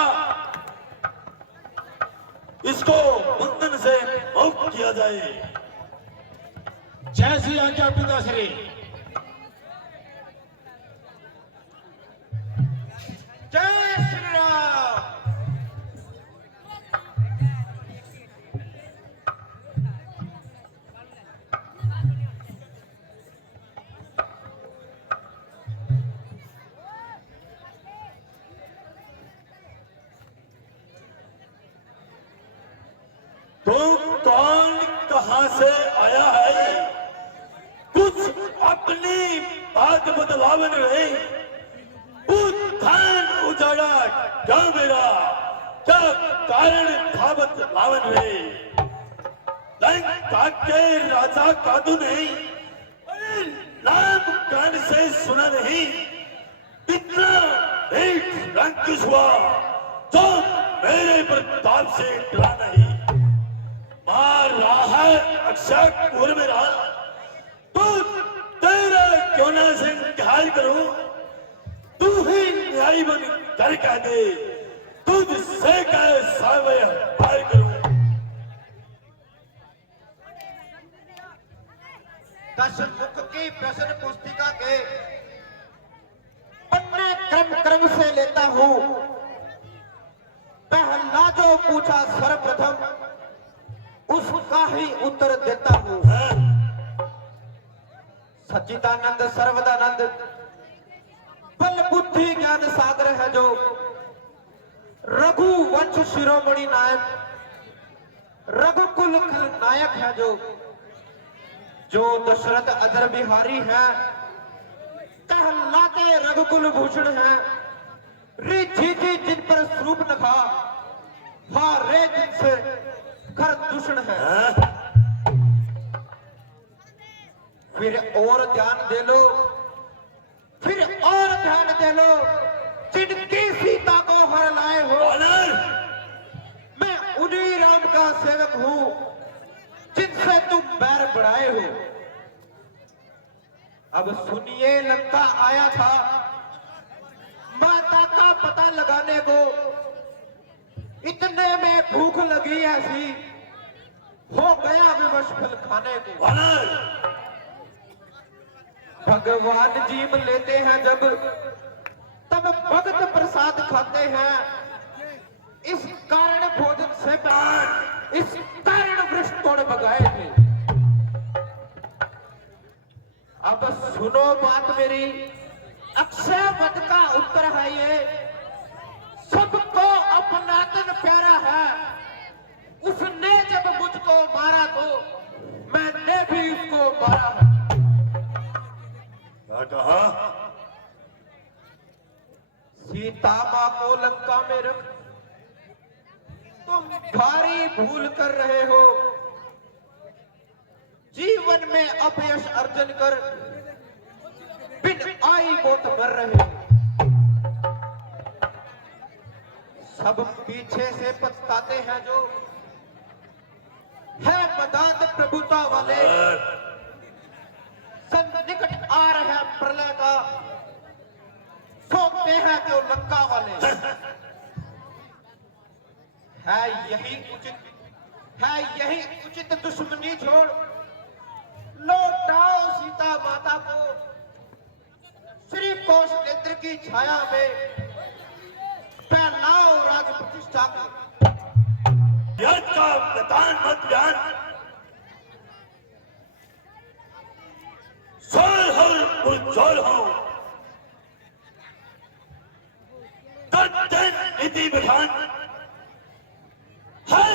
इसको बंधन से मुक्त किया जाए। जैसी आज्ञा पिताश्री। जय श्री राम। तुम कौन, कहां से आया है? कुछ अपनी बात बदलावन रहे। उत्थान उजाड़ा क्या मेरा, क्या कारण था बदलावन रहे? लंका के राजा कादू नहीं, अरे नाम कान से सुना नहीं। इतना एक रंग हुआ जो मेरे प्रताप से डरा नहीं। मार रहा है अक्षय कुर मेरा, तो तेरा क्यों ना से इंतजार करूं? तू ही न्याय बन कर कह दे, तुझसे कैसा मैं हार करूं? दशमुख की प्रश्न पुस्तिका के पन्ने क्रम क्रम से लेता हूं। पहला जो पूछा सर्वप्रथम उसका ही उत्तर देता हूं। सच्चिदानंद सर्वदानंद बल बुद्धि ज्ञान सागर है जो रघुवंश शिरोमणि नायक रघुकुल नायक है जो दशरथ अजर बिहारी है, कहलाते रघुकुल भूषण है। रिझी जी जिन पर स्वरूप नखा, हारे जिनसे कर दूषण है। फिर और ध्यान दे लो, फिर और ध्यान दे लो, जिनकी सीता को हर लाए हो। मैं उन्हीं राम का सेवक हूं जिनसे तुम बैर बढ़ाए हो। अब सुनिए, लंका आया था माता का पता लगाने को। इतने में भूख लगी ऐसी, हो गया विवश फल खाने को। भगवान जीव लेते हैं जब, तब भगत प्रसाद खाते हैं। इस कारण भोजन से इस कारण वृक्ष तोड़ भगाए थे। अब सुनो बात मेरी, अक्षय वध का उत्तर है ये। सबको अपना तन प्यारा है, उसने जब मुझको मारा तो मैंने भी उसको मारा है। कहा सीता मां को लंका में रख तुम भारी भूल कर रहे हो। जीवन में अपयश अर्जन कर बिन आई मौत मर रहे हो। सब पीछे से पछताते हैं जो है मदाद प्रभुता वाले। संकट आ रहा है प्रलय का, सोचते हैं जो लंका वाले। है यही उचित दुश्मनी छोड़ लौटाओ सीता माता को श्री कोश नेत्र की छाया में, फैलाओ राज प्रतिष्ठा को। यज्ञ का प्रदान मत ज्ञान, सोल हो उज्जवल हो। तत्न नीति विधान हर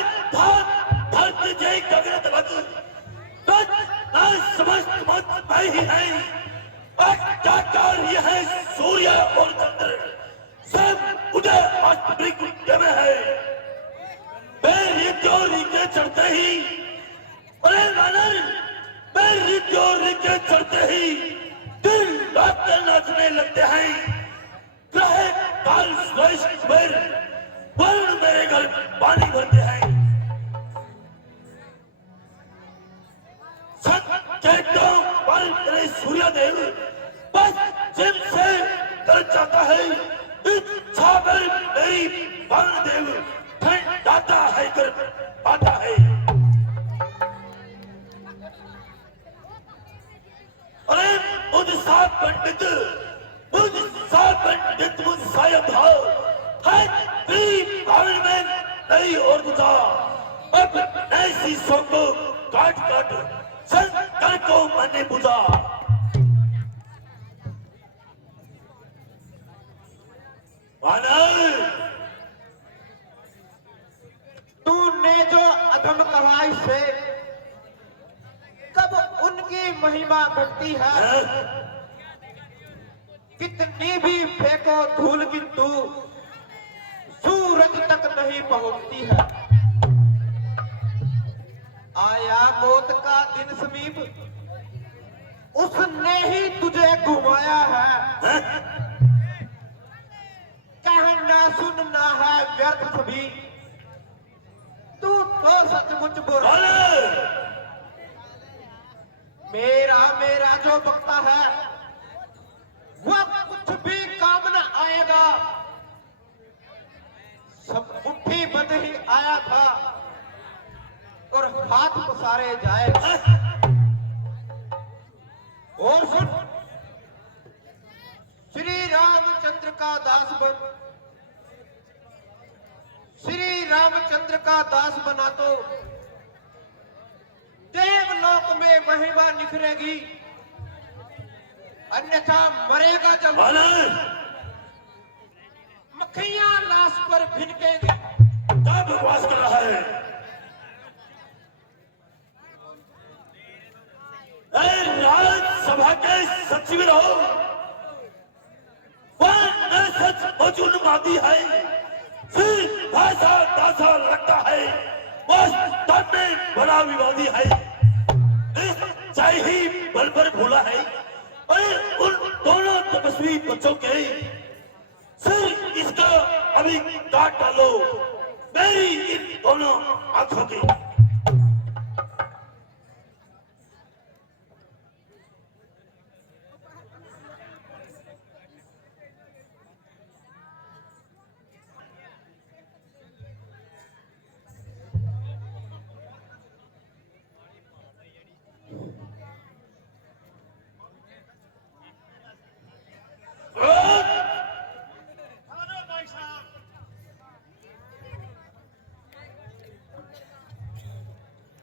धरती जय गगन तक समस्त मत ही नहीं। ये है सूर्य और चंद्र, सब उदय वास्तविक उदय में है। मैं रिके चढ़ते ही, अरे नानर, मैं रिके चढ़ते ही दिल रात नाचने लगते हैं। ग्रह काल श्रेष्ठ वरुण मेरे घर पानी भरते हैं। सत्य पर तेरे सूर्यदेव बस जिनसे कर जाता है, इच्छा पर मेरी वरुण देव ठंड आता है, कर आता है। अरे मुझ सा पंडित, मुझ सायब भाव है तेरी भावना में नई और बुझा। अब ऐसी सौ को काट काट संकर को मैंने बुझा। तूने जो अधम कहा से कब उनकी महिमा घटती है। कितनी भी फेंको धूल किंतु सूरज तक नहीं पहुंचती है। आया मौत का दिन समीप, उसने ही तुझे घुमाया है। कहना सुनना है व्यर्थ सभी, तू तो सचमुच बुरा। मेरा जो बकता है वह कुछ भी काम न आएगा। सब मुट्ठी बंद ही आया था और हाथ पसारे जाएगा। और सुन, श्री रामचंद्र का दास बन, श्री रामचंद्र का दास बना तो देवलोक में महिमा निखरेगी, अन्यथा मरेगा जब मक्खियां लाश पर भिनकेंगी। क्या बकवास कर रहा है? राज्यसभा के सचिव रहो, वह सच मौजूदगी है, सिर्फ भाषा दासा लगता है, वास्तव में बड़ा विवादी है। चाहे ही बल पर भूला है, और उन दोनों तपस्वी बच्चों के सिर इसका अभी काट डालो, मेरी इन दोनों आंखों की।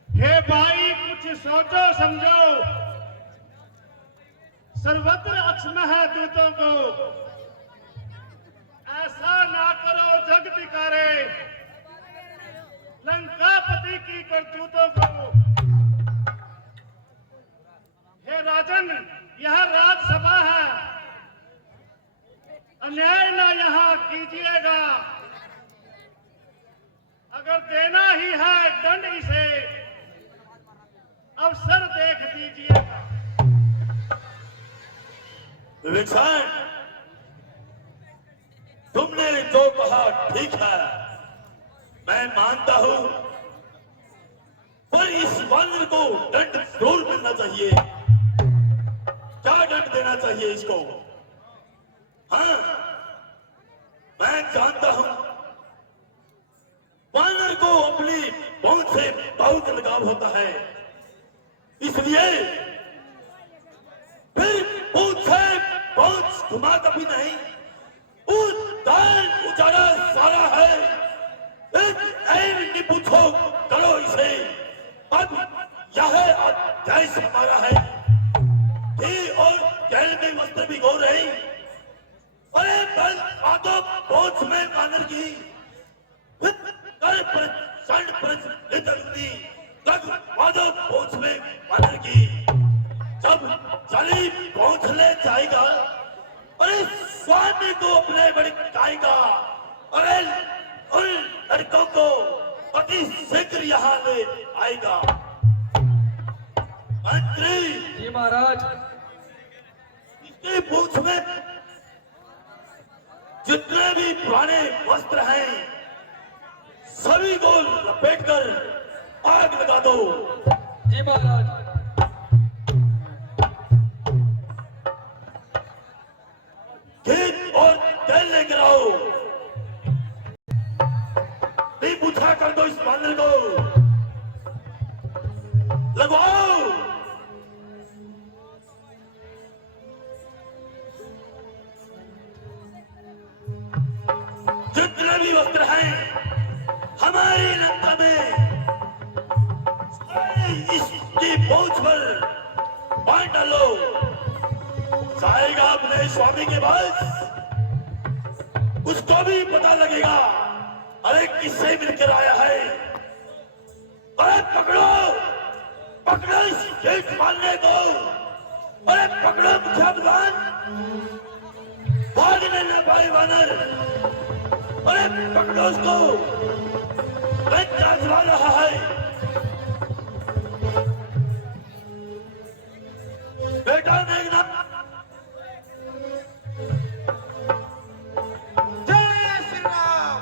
हे भाई, कुछ सोचो समझो, सर्वत्र अक्षम है दूतों को, ऐसा ना करो जग दिकारे लंकापति की करतूतों को। हे राजन, यह राज्यसभा है, अन्याय ना यहाँ कीजिएगा। अगर देना ही है दंड इसे, अवसर देख दीजिएगा। विवेकसान, तुमने जो कहा ठीक है, मैं मानता हूं, पर इस वानर को दंड जरूर मिलना चाहिए। क्या दंड देना चाहिए इसको? हाँ, मैं जानता हूं वानर को अपनी पहुंच से बहुत लगाव होता है, इसलिए फिर पहुंच घुमा कभी नहीं, उजाड़ा सारा है। नहीं पूछो, करो इसे। अब यह देश हमारा है, और जेल में वस्त्र भिगो रही, अरे कल आदो पहुंच में वानर की, पहुंच में वानर की, जब चली पहुंच ले जाएगा स्वामी को अपने बड़ी गायिका और उन लड़कों को अति शीघ्र यहाँ ले आएगा। मंत्री जी महाराज। इसकी पूंछ में जितने भी पुराने वस्त्र हैं सभी को लपेटकर आग लगा दो। जी महाराज। घी और तेल लेकर आओ। बुझा कर दो इस बांदर को। लगवाओ। जितने भी वस्त्र हैं हमारी लंका में इसकी पहुंच पर बांट डालो। जाएगा अपने स्वामी के पास, उसको भी पता लगेगा अरे किससे मिलकर आया है। अरे पकड़ो पकड़ो इस जेठ मारने को। अरे पकड़ो मुझे भगवान, भागने न पाए वानर। अरे पकड़ो उसको, बच्चा जला रहा है। बेटा देखना। जय श्री राम।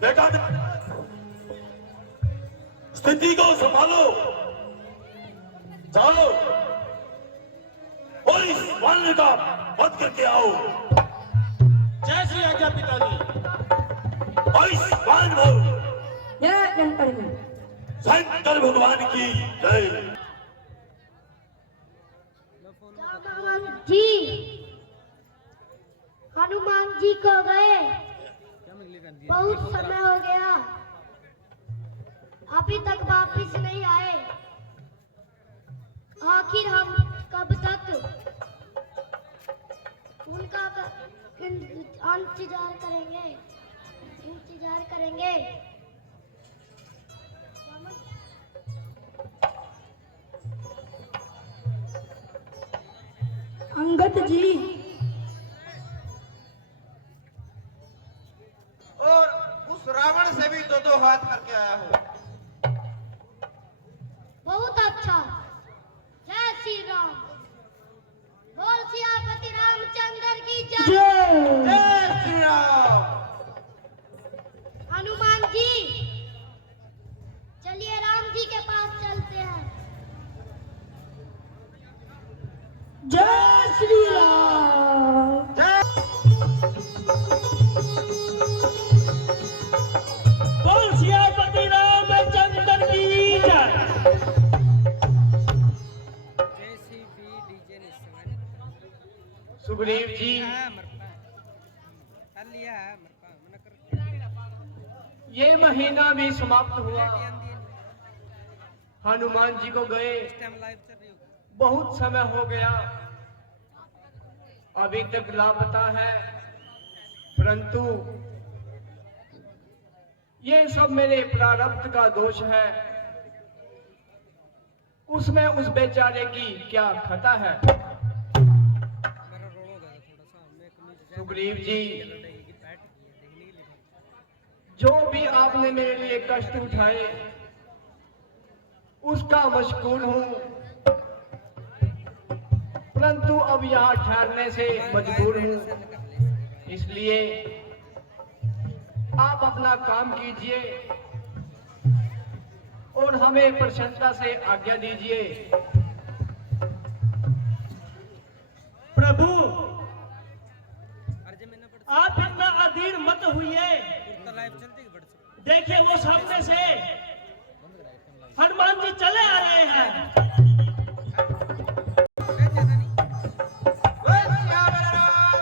बेटा स्थिति को संभालो, जाओ और इस वानर का वध करके आओ। जय श्री आज्ञा पिताजी। और इस वानर को जय गणपति। शंकर भगवान की जय। जी हनुमान जी को गए बहुत समय हो गया, अभी तक वापिस नहीं आए। आखिर हम कब तक उनका इंतजार करेंगे। अंगद जी और उस रावण से भी दो हाथ करके आया हो। बहुत अच्छा। जय श्री राम। बोल सियापति रामचंद्र की जय। जय श्री राम। हनुमान जी चलिए राम जी के पास चलते हैं। जय श्री राम। बोल सियापति रामचंद्र की जय। सुग्रीव जी, ये महीना भी समाप्त हुआ। हनुमान जी को गए बहुत समय हो गया, अभी तक लापता है। परंतु ये सब मेरे प्रारब्ध का दोष है, उसमें उस बेचारे की क्या खता है। सुग्रीव जी, जो भी आपने मेरे लिए कष्ट उठाए उसका मशकूर हूं, परंतु अब यहाँ ठहरने से मजबूर हूं। इसलिए आप अपना काम कीजिए और हमें प्रसन्नता से आज्ञा दीजिए। प्रभु आप इतना अधीर मत हुइए। देखिए वो सामने से हनुमान जी चले आ रहे हैं।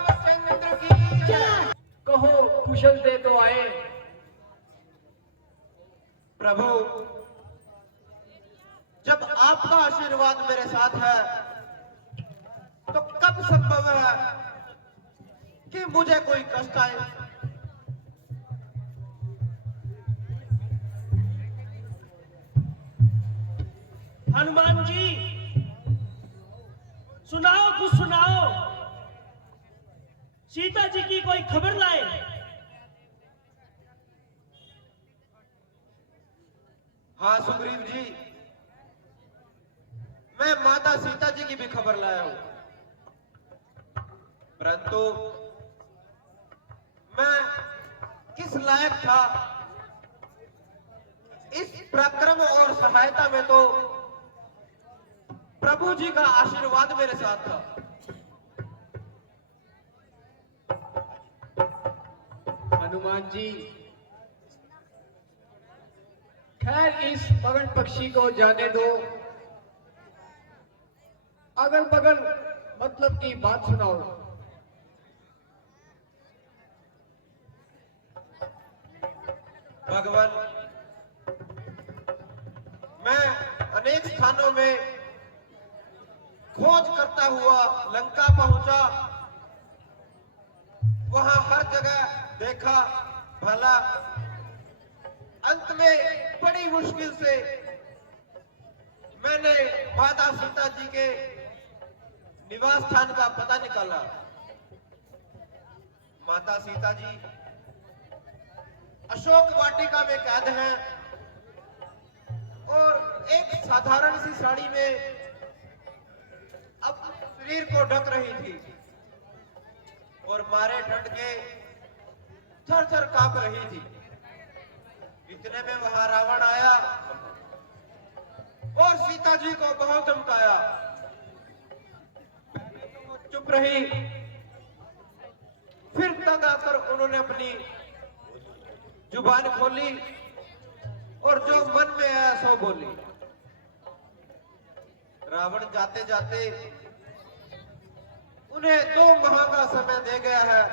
रामचंद्र की जय। कहो कुशल दे तो आए। प्रभु जब आपका आशीर्वाद मेरे साथ है तो कब संभव है कि मुझे कोई कष्ट आए। हनुमान जी सुनाओ कुछ सुनाओ। सीता जी की कोई खबर लाए। हाँ सुग्रीव जी, मैं माता सीता जी की भी खबर लाया हूं, परंतु मैं किस लायक था इस पराक्रम और सहायता में, तो प्रभु जी का आशीर्वाद मेरे साथ था। हनुमान जी, खैर इस मगन पक्षी को जाने दो, अगल बगल मतलब की बात सुनाओ। भगवान, मैं अनेक स्थानों में खोज करता हुआ लंका पहुंचा, वहां हर जगह देखा भला, अंत में बड़ी मुश्किल से मैंने माता सीता जी के निवास स्थान का पता निकाला। माता सीता जी अशोक वाटिका में कैद हैं और एक साधारण सी साड़ी में अपने शरीर को ढक रही थी और मारे ठंड के थर थर कांप रही थी। इतने में वहां रावण आया और सीता जी को बहुत धमकाया। चुप रही, फिर तंग आकर उन्होंने अपनी जुबान खोली और जो मन में आया सो बोली। रावण जाते जाते उन्हें 2 माह का समय दे गया है,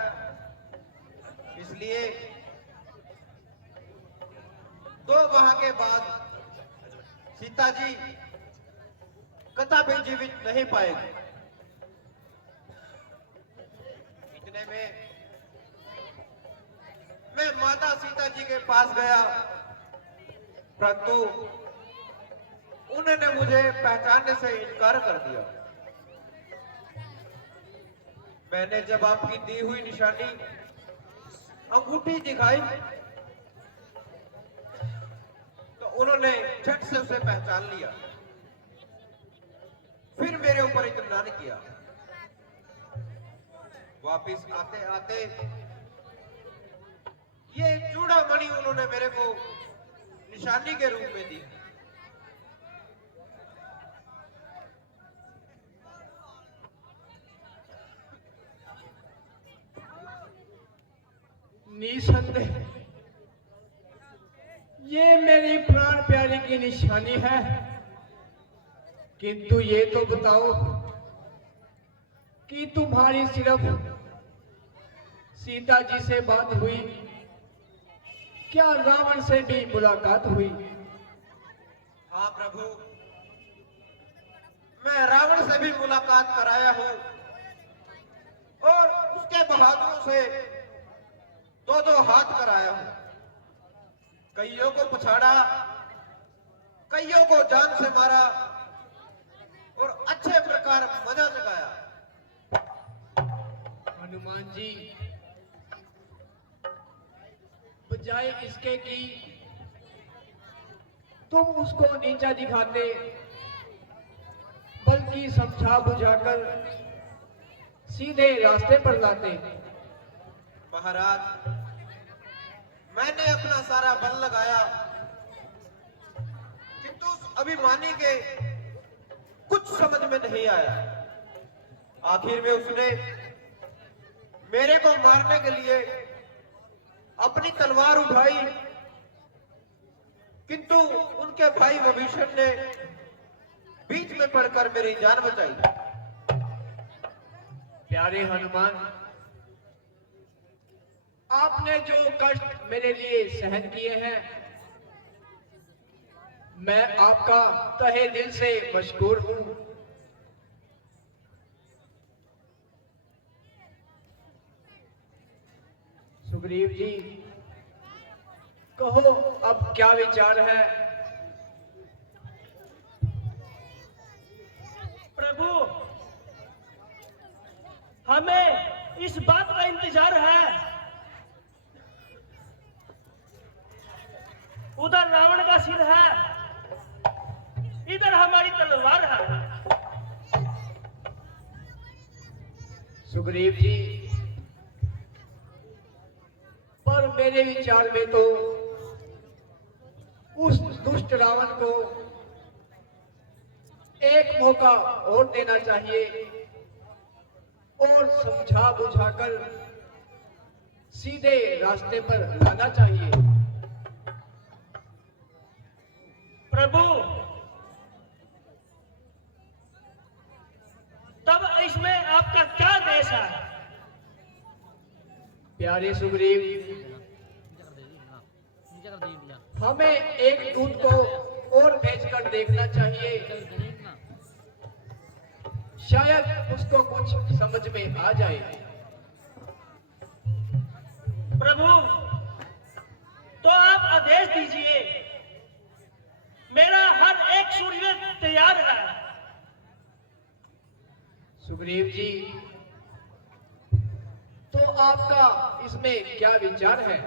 इसलिए 2 माह के बाद सीता जी कदापि जीवित नहीं पाएगी। इतने में मैं माता सीता जी के पास गया, परंतु उन्होंने मुझे पहचानने से इनकार कर दिया। मैंने जब आपकी दी हुई निशानी अंगूठी दिखाई तो उन्होंने झट से उसे पहचान लिया, फिर मेरे ऊपर इत्मीनान किया। वापिस आते आते ये चूड़ामणि उन्होंने मेरे को निशानी के रूप में दी। निसंदेह ये मेरी प्राण प्यारी की निशानी है, किंतु ये तो बताओ कि तुम्हारी सिर्फ सीता जी से बात हुई, क्या रावण से भी मुलाकात हुई? हाँ प्रभु, मैं रावण से भी मुलाकात कराया हूं और उसके बहादुरों से 2-2 हाथ कराया हूं। कईयों को पछाड़ा, कईयों को जान से मारा और अच्छे प्रकार मजा जगाया। हनुमान जी, बजाय इसके कि तुम उसको नीचा दिखाते, बल्कि समझा बुझाकर सीधे रास्ते पर लाते। महाराज, मैंने अपना सारा बल लगाया, किंतु उस अभिमानी के कुछ समझ में नहीं आया। आखिर में उसने मेरे को मारने के लिए अपनी तलवार उठाई, किंतु उनके भाई विभीषण ने बीच में पड़कर मेरी जान बचाई। प्यारे हनुमान, आपने जो कष्ट मेरे लिए सहन किए हैं, मैं आपका तहे दिल से मशकूर हूं। सुग्रीव जी, कहो अब क्या विचार है? प्रभु, हमें इस बात का इंतजार है, उधर रावण का सिर है, इधर हमारी तलवार है। सुग्रीव जी, पर मेरे विचार में तो उस दुष्ट रावण को एक मौका और देना चाहिए और समझा बुझाकर सीधे रास्ते पर लाना चाहिए। प्रभु, तब इसमें आपका क्या देश है? प्यारे सुग्रीव, हमें एक दूत को और भेजकर देखना चाहिए, शायद उसको कुछ समझ में आ जाए। प्रभु, तो आप आदेश दीजिए, मेरा हर एक सूर्य तैयार है। सुग्रीव जी, तो आपका इसमें क्या विचार है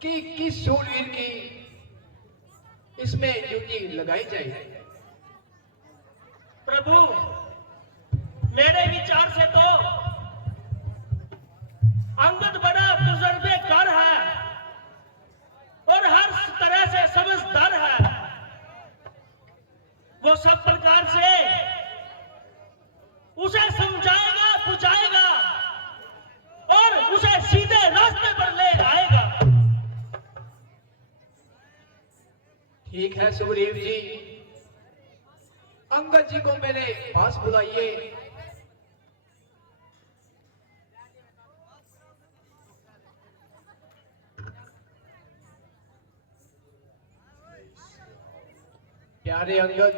कि किस शूरवीर की इसमें ड्यूटी लगाई जाए? प्रभु, मेरे विचार से तो अंगद बड़ा तजुर्बेकार है और हर तरह से समझदार है। वो सब प्रकार से उसे समझाएगा, बुझाएगा और उसे सीधे रास्ते पर ले आएगा। ठीक है सुग्रीव जी, अंगद जी को मेरे पास बुलाइए। प्यारे अंगद,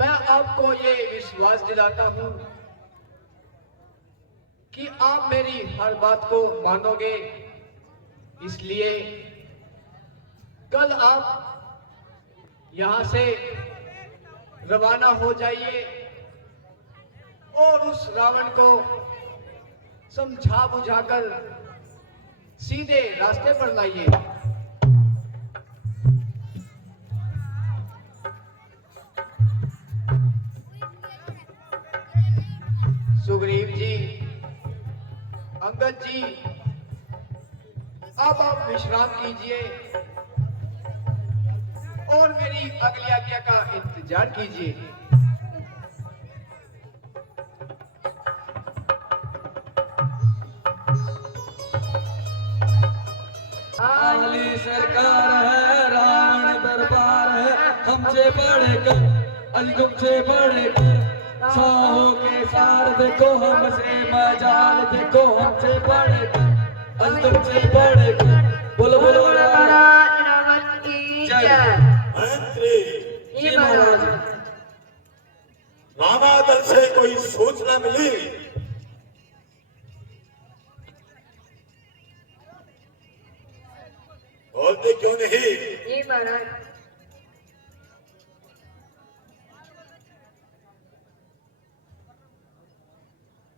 मैं आपको ये विश्वास दिलाता हूं कि आप मेरी हर बात को मानोगे, इसलिए कल आप यहां से रवाना हो जाइए और उस रावण को समझा बुझाकर सीधे रास्ते पर लाइए। सुग्रीव जी, अंगद जी, अब आप विश्राम कीजिए और मेरी अगली आज्ञा का इंतजार कीजिए। काली सरकार है, रावण दरबार है, हमसे बढ़कर अज तुमसे बढ़कर, साहों के सार देखो, हमसे मजाल देखो, हमसे बढ़कर अज तुमसे बढ़कर। बोलो बोलो मंत्री जी महाराज। रामादल से कोई सूचना मिली? बोलते क्यों नहीं?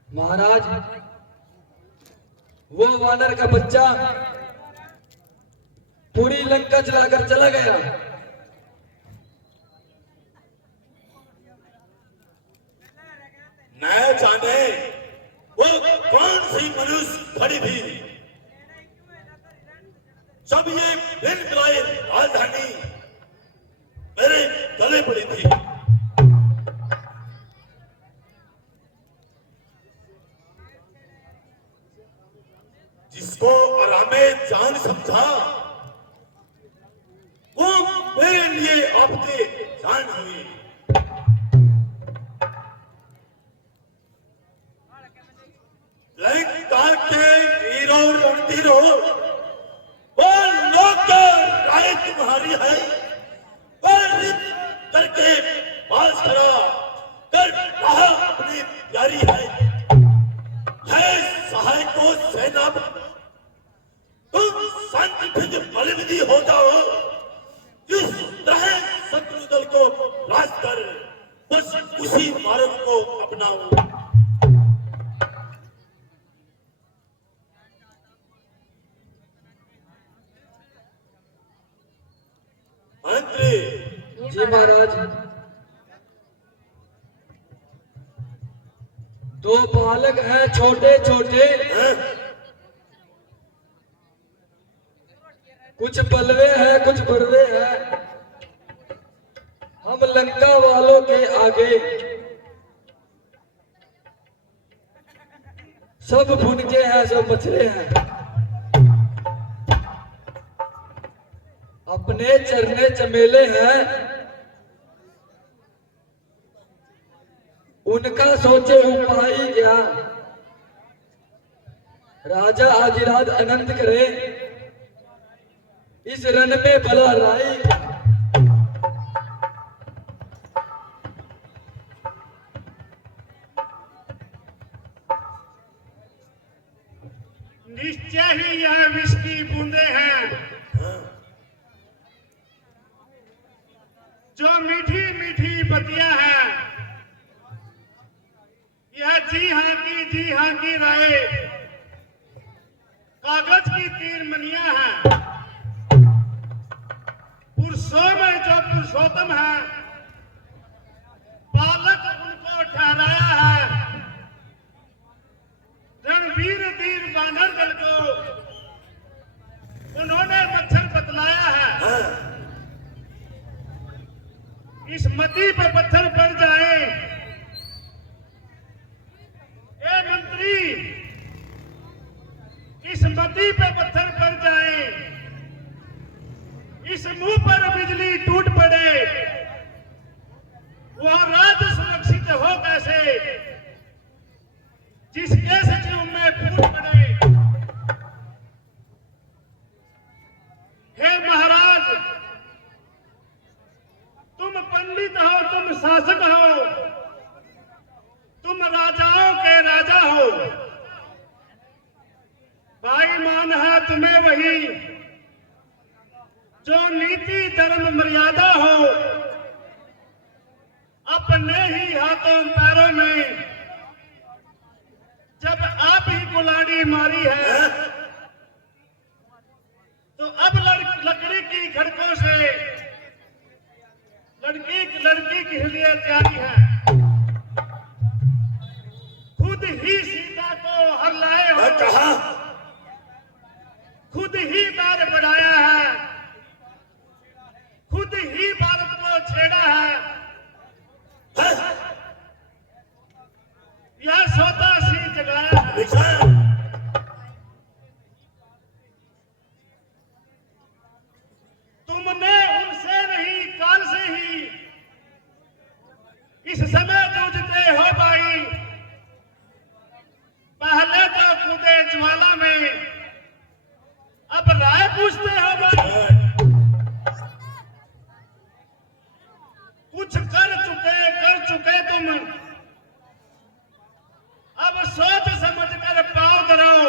महाराज, वो वानर का बच्चा पूरी लंका चलाकर चला गया। न जाने वो कौन सी मनुष्य खड़ी थी जब ये बिन गिराए राजधानी मेरे गले पड़ी थी। जिसको आरामे जान समझा वो मेरे लिए आपके जान हुई। लंका के वीरों रणधीरों, वो लोग राय तुम्हारी है, वो करके उसी मार्ग को अपनाओ। मंत्री जी महाराज। दो बालक हैं छोटे छोटे, कुछ बलवे हैं कुछ बड़वे हैं। हम लंका वालों के आगे सब भुनके हैं, सब मछले हैं। अपने चरने चमेले हैं, उनका सोचे उपाय क्या। राजा आदिराज अनंत करे, इस रन में भला राई। निश्चय ही यह विष की बूंदे हैं जो मीठी मीठी बतिया है। यह जी हाँ की राय कागज की तीर मनिया है। पुरुषों में जो पुरुषोत्तम है, बालक उनको ठहराया है। रणवीर दीर बानर दल को उन्होंने मच्छर बतलाया है। इस मती पर पत्थर पड़ जाए, ए मंत्री, इस मती पे पत्थर पड़ जाए, इस मुंह पर बिजली टूट पड़े, वह राज्य सुरक्षित हो कैसे जिसके सचिव में फूट पड़े। हे महाराज, तुम पंडित हो, तुम शासक हो, तुम राजाओं के राजा हो। भाई मान है तुम्हें वही जो नीति धर्म मर्यादा हो। अपने ही हाथों पैरों में जब आप ही कुल्हाड़ी मारी है, तो अब लकड़ी की खड़कों से लड़की के लिए तैयारी है। खुद ही सीता को हर लाए हो, खुद ही बार बढ़ाया है, खुद ही भारत को छेड़ा है। यह सौदा सी जगाया है। तुमने उनसे नहीं काल से ही इस समय जूझते हो भाई। पहले तो कूदे ज्वाला में, अब राय पूछते हो भाई। कुछ कर चुके तुम, अब सोच समझ कर पाँव धराओ।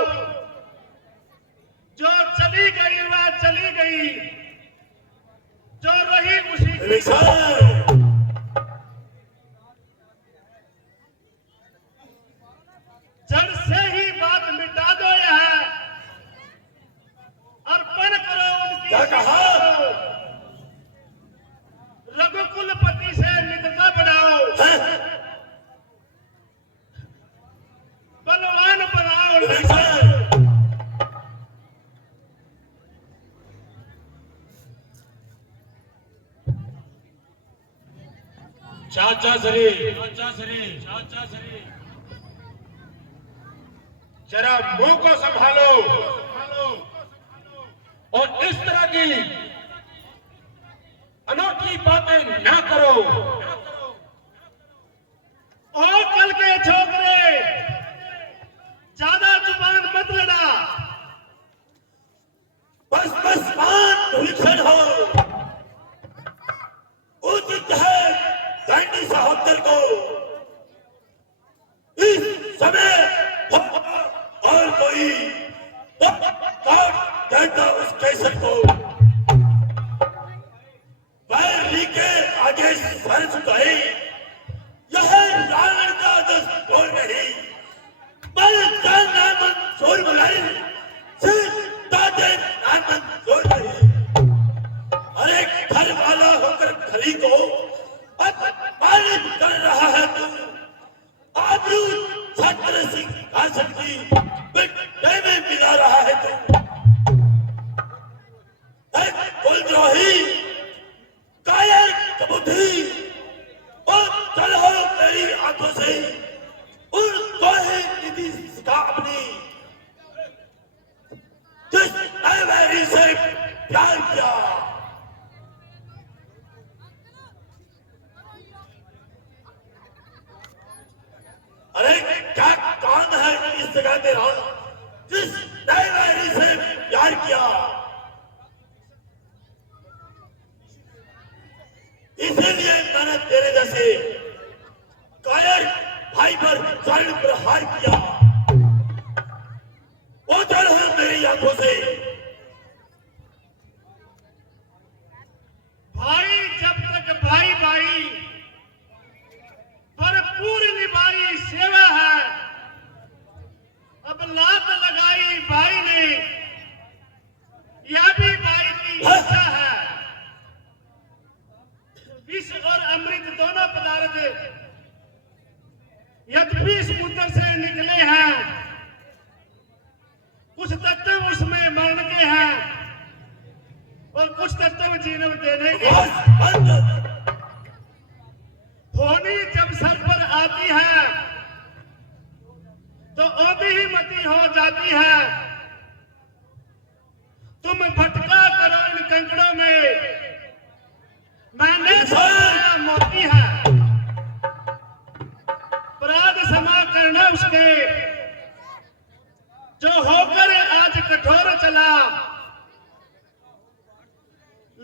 जो चली गई वह चली गई, जो रही उसी की। जड़ से ही बात मिटा दो, यह अर्पण करो उनकी। रघुकुलपति से मित्रता बढ़ाओ, बलवान बनाओ। चाचा श्री जरा मुंह को संभालो और इस तरह की अनोखी बातें ना करो। ओ कल के छोकरे, ज्यादा जुबान मत लड़ा। बस भूषण हो। उचित है गांधी साहब को इस समय और कोई काट देता उस केसर को। बैरी के आगे सर झुकाए, यह मंसूर नहीं, मलका ना मंसूर मगर ताजे ना मंसूर नहीं। अरे घर वाला होकर खली को अपमानित कर रहा है तू, आबरू छत्र सिंहासन की मिट्टी में मिला रहा है तू। कुलद्रोही, कायर कबूतरी, और चल हो मेरी आंखों से उनको ही नीति सिखा अपनी, जिस नए वैरी से प्यार किया। अरे क्या कौन है इस जगह तेरा जिस नए वैरी से प्यार किया? इसीलिए मैंने तेरे जैसे कायर भाई पर जालिम प्रहार किया। वो चल है मेरी आंखों से। भाई जब तक भाई भाई भरपूर निभाई सेवा है, अब लात लगाई भाई ने, यह भी भाई की इच्छा है। विष और अमृत दोनों पदार्थ यद्यपि समुद्र से निकले हैं, कुछ तत्व उसमें मरण के हैं और कुछ तत्व जीवन देने के हैं। होनी जब सर पर आती है तो ओदी ही मती हो जाती है। तुम भटका करो इन कंकड़ों में, मैंने सोचा मोती है। अपराध क्षमा करना उसके जो होकर आज कठोर चला।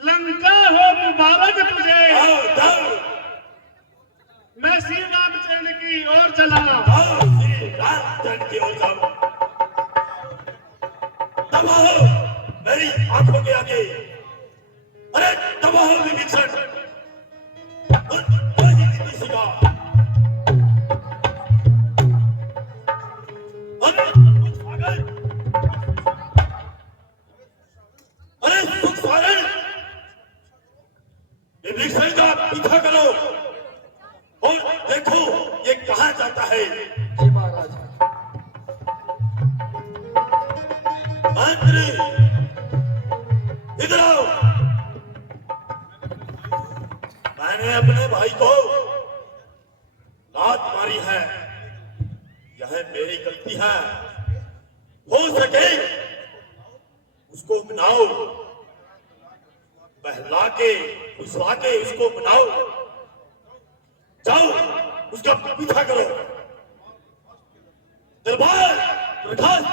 लंका हो मुबारक तुझे, मैं श्री रामचंद्र की ओर चला। श्री रामचंद्र की ओर जाओ, तबाह मेरी आंखों के आगे। अरे तबाह विभीषण, उनको ही नीति सिखा। अरे सुख सारण, विभीषण का पीछा करो और देखो ये कहां जाता है। जी महाराज। मंत्री इधर आओ। मैंने अपने भाई को लात मारी है, यह मेरी गलती है। हो सके उसको मनाओ, बहला के फुसला के उसको मनाओ। जाओ उसका पीछा करो, दरबार प्रकाश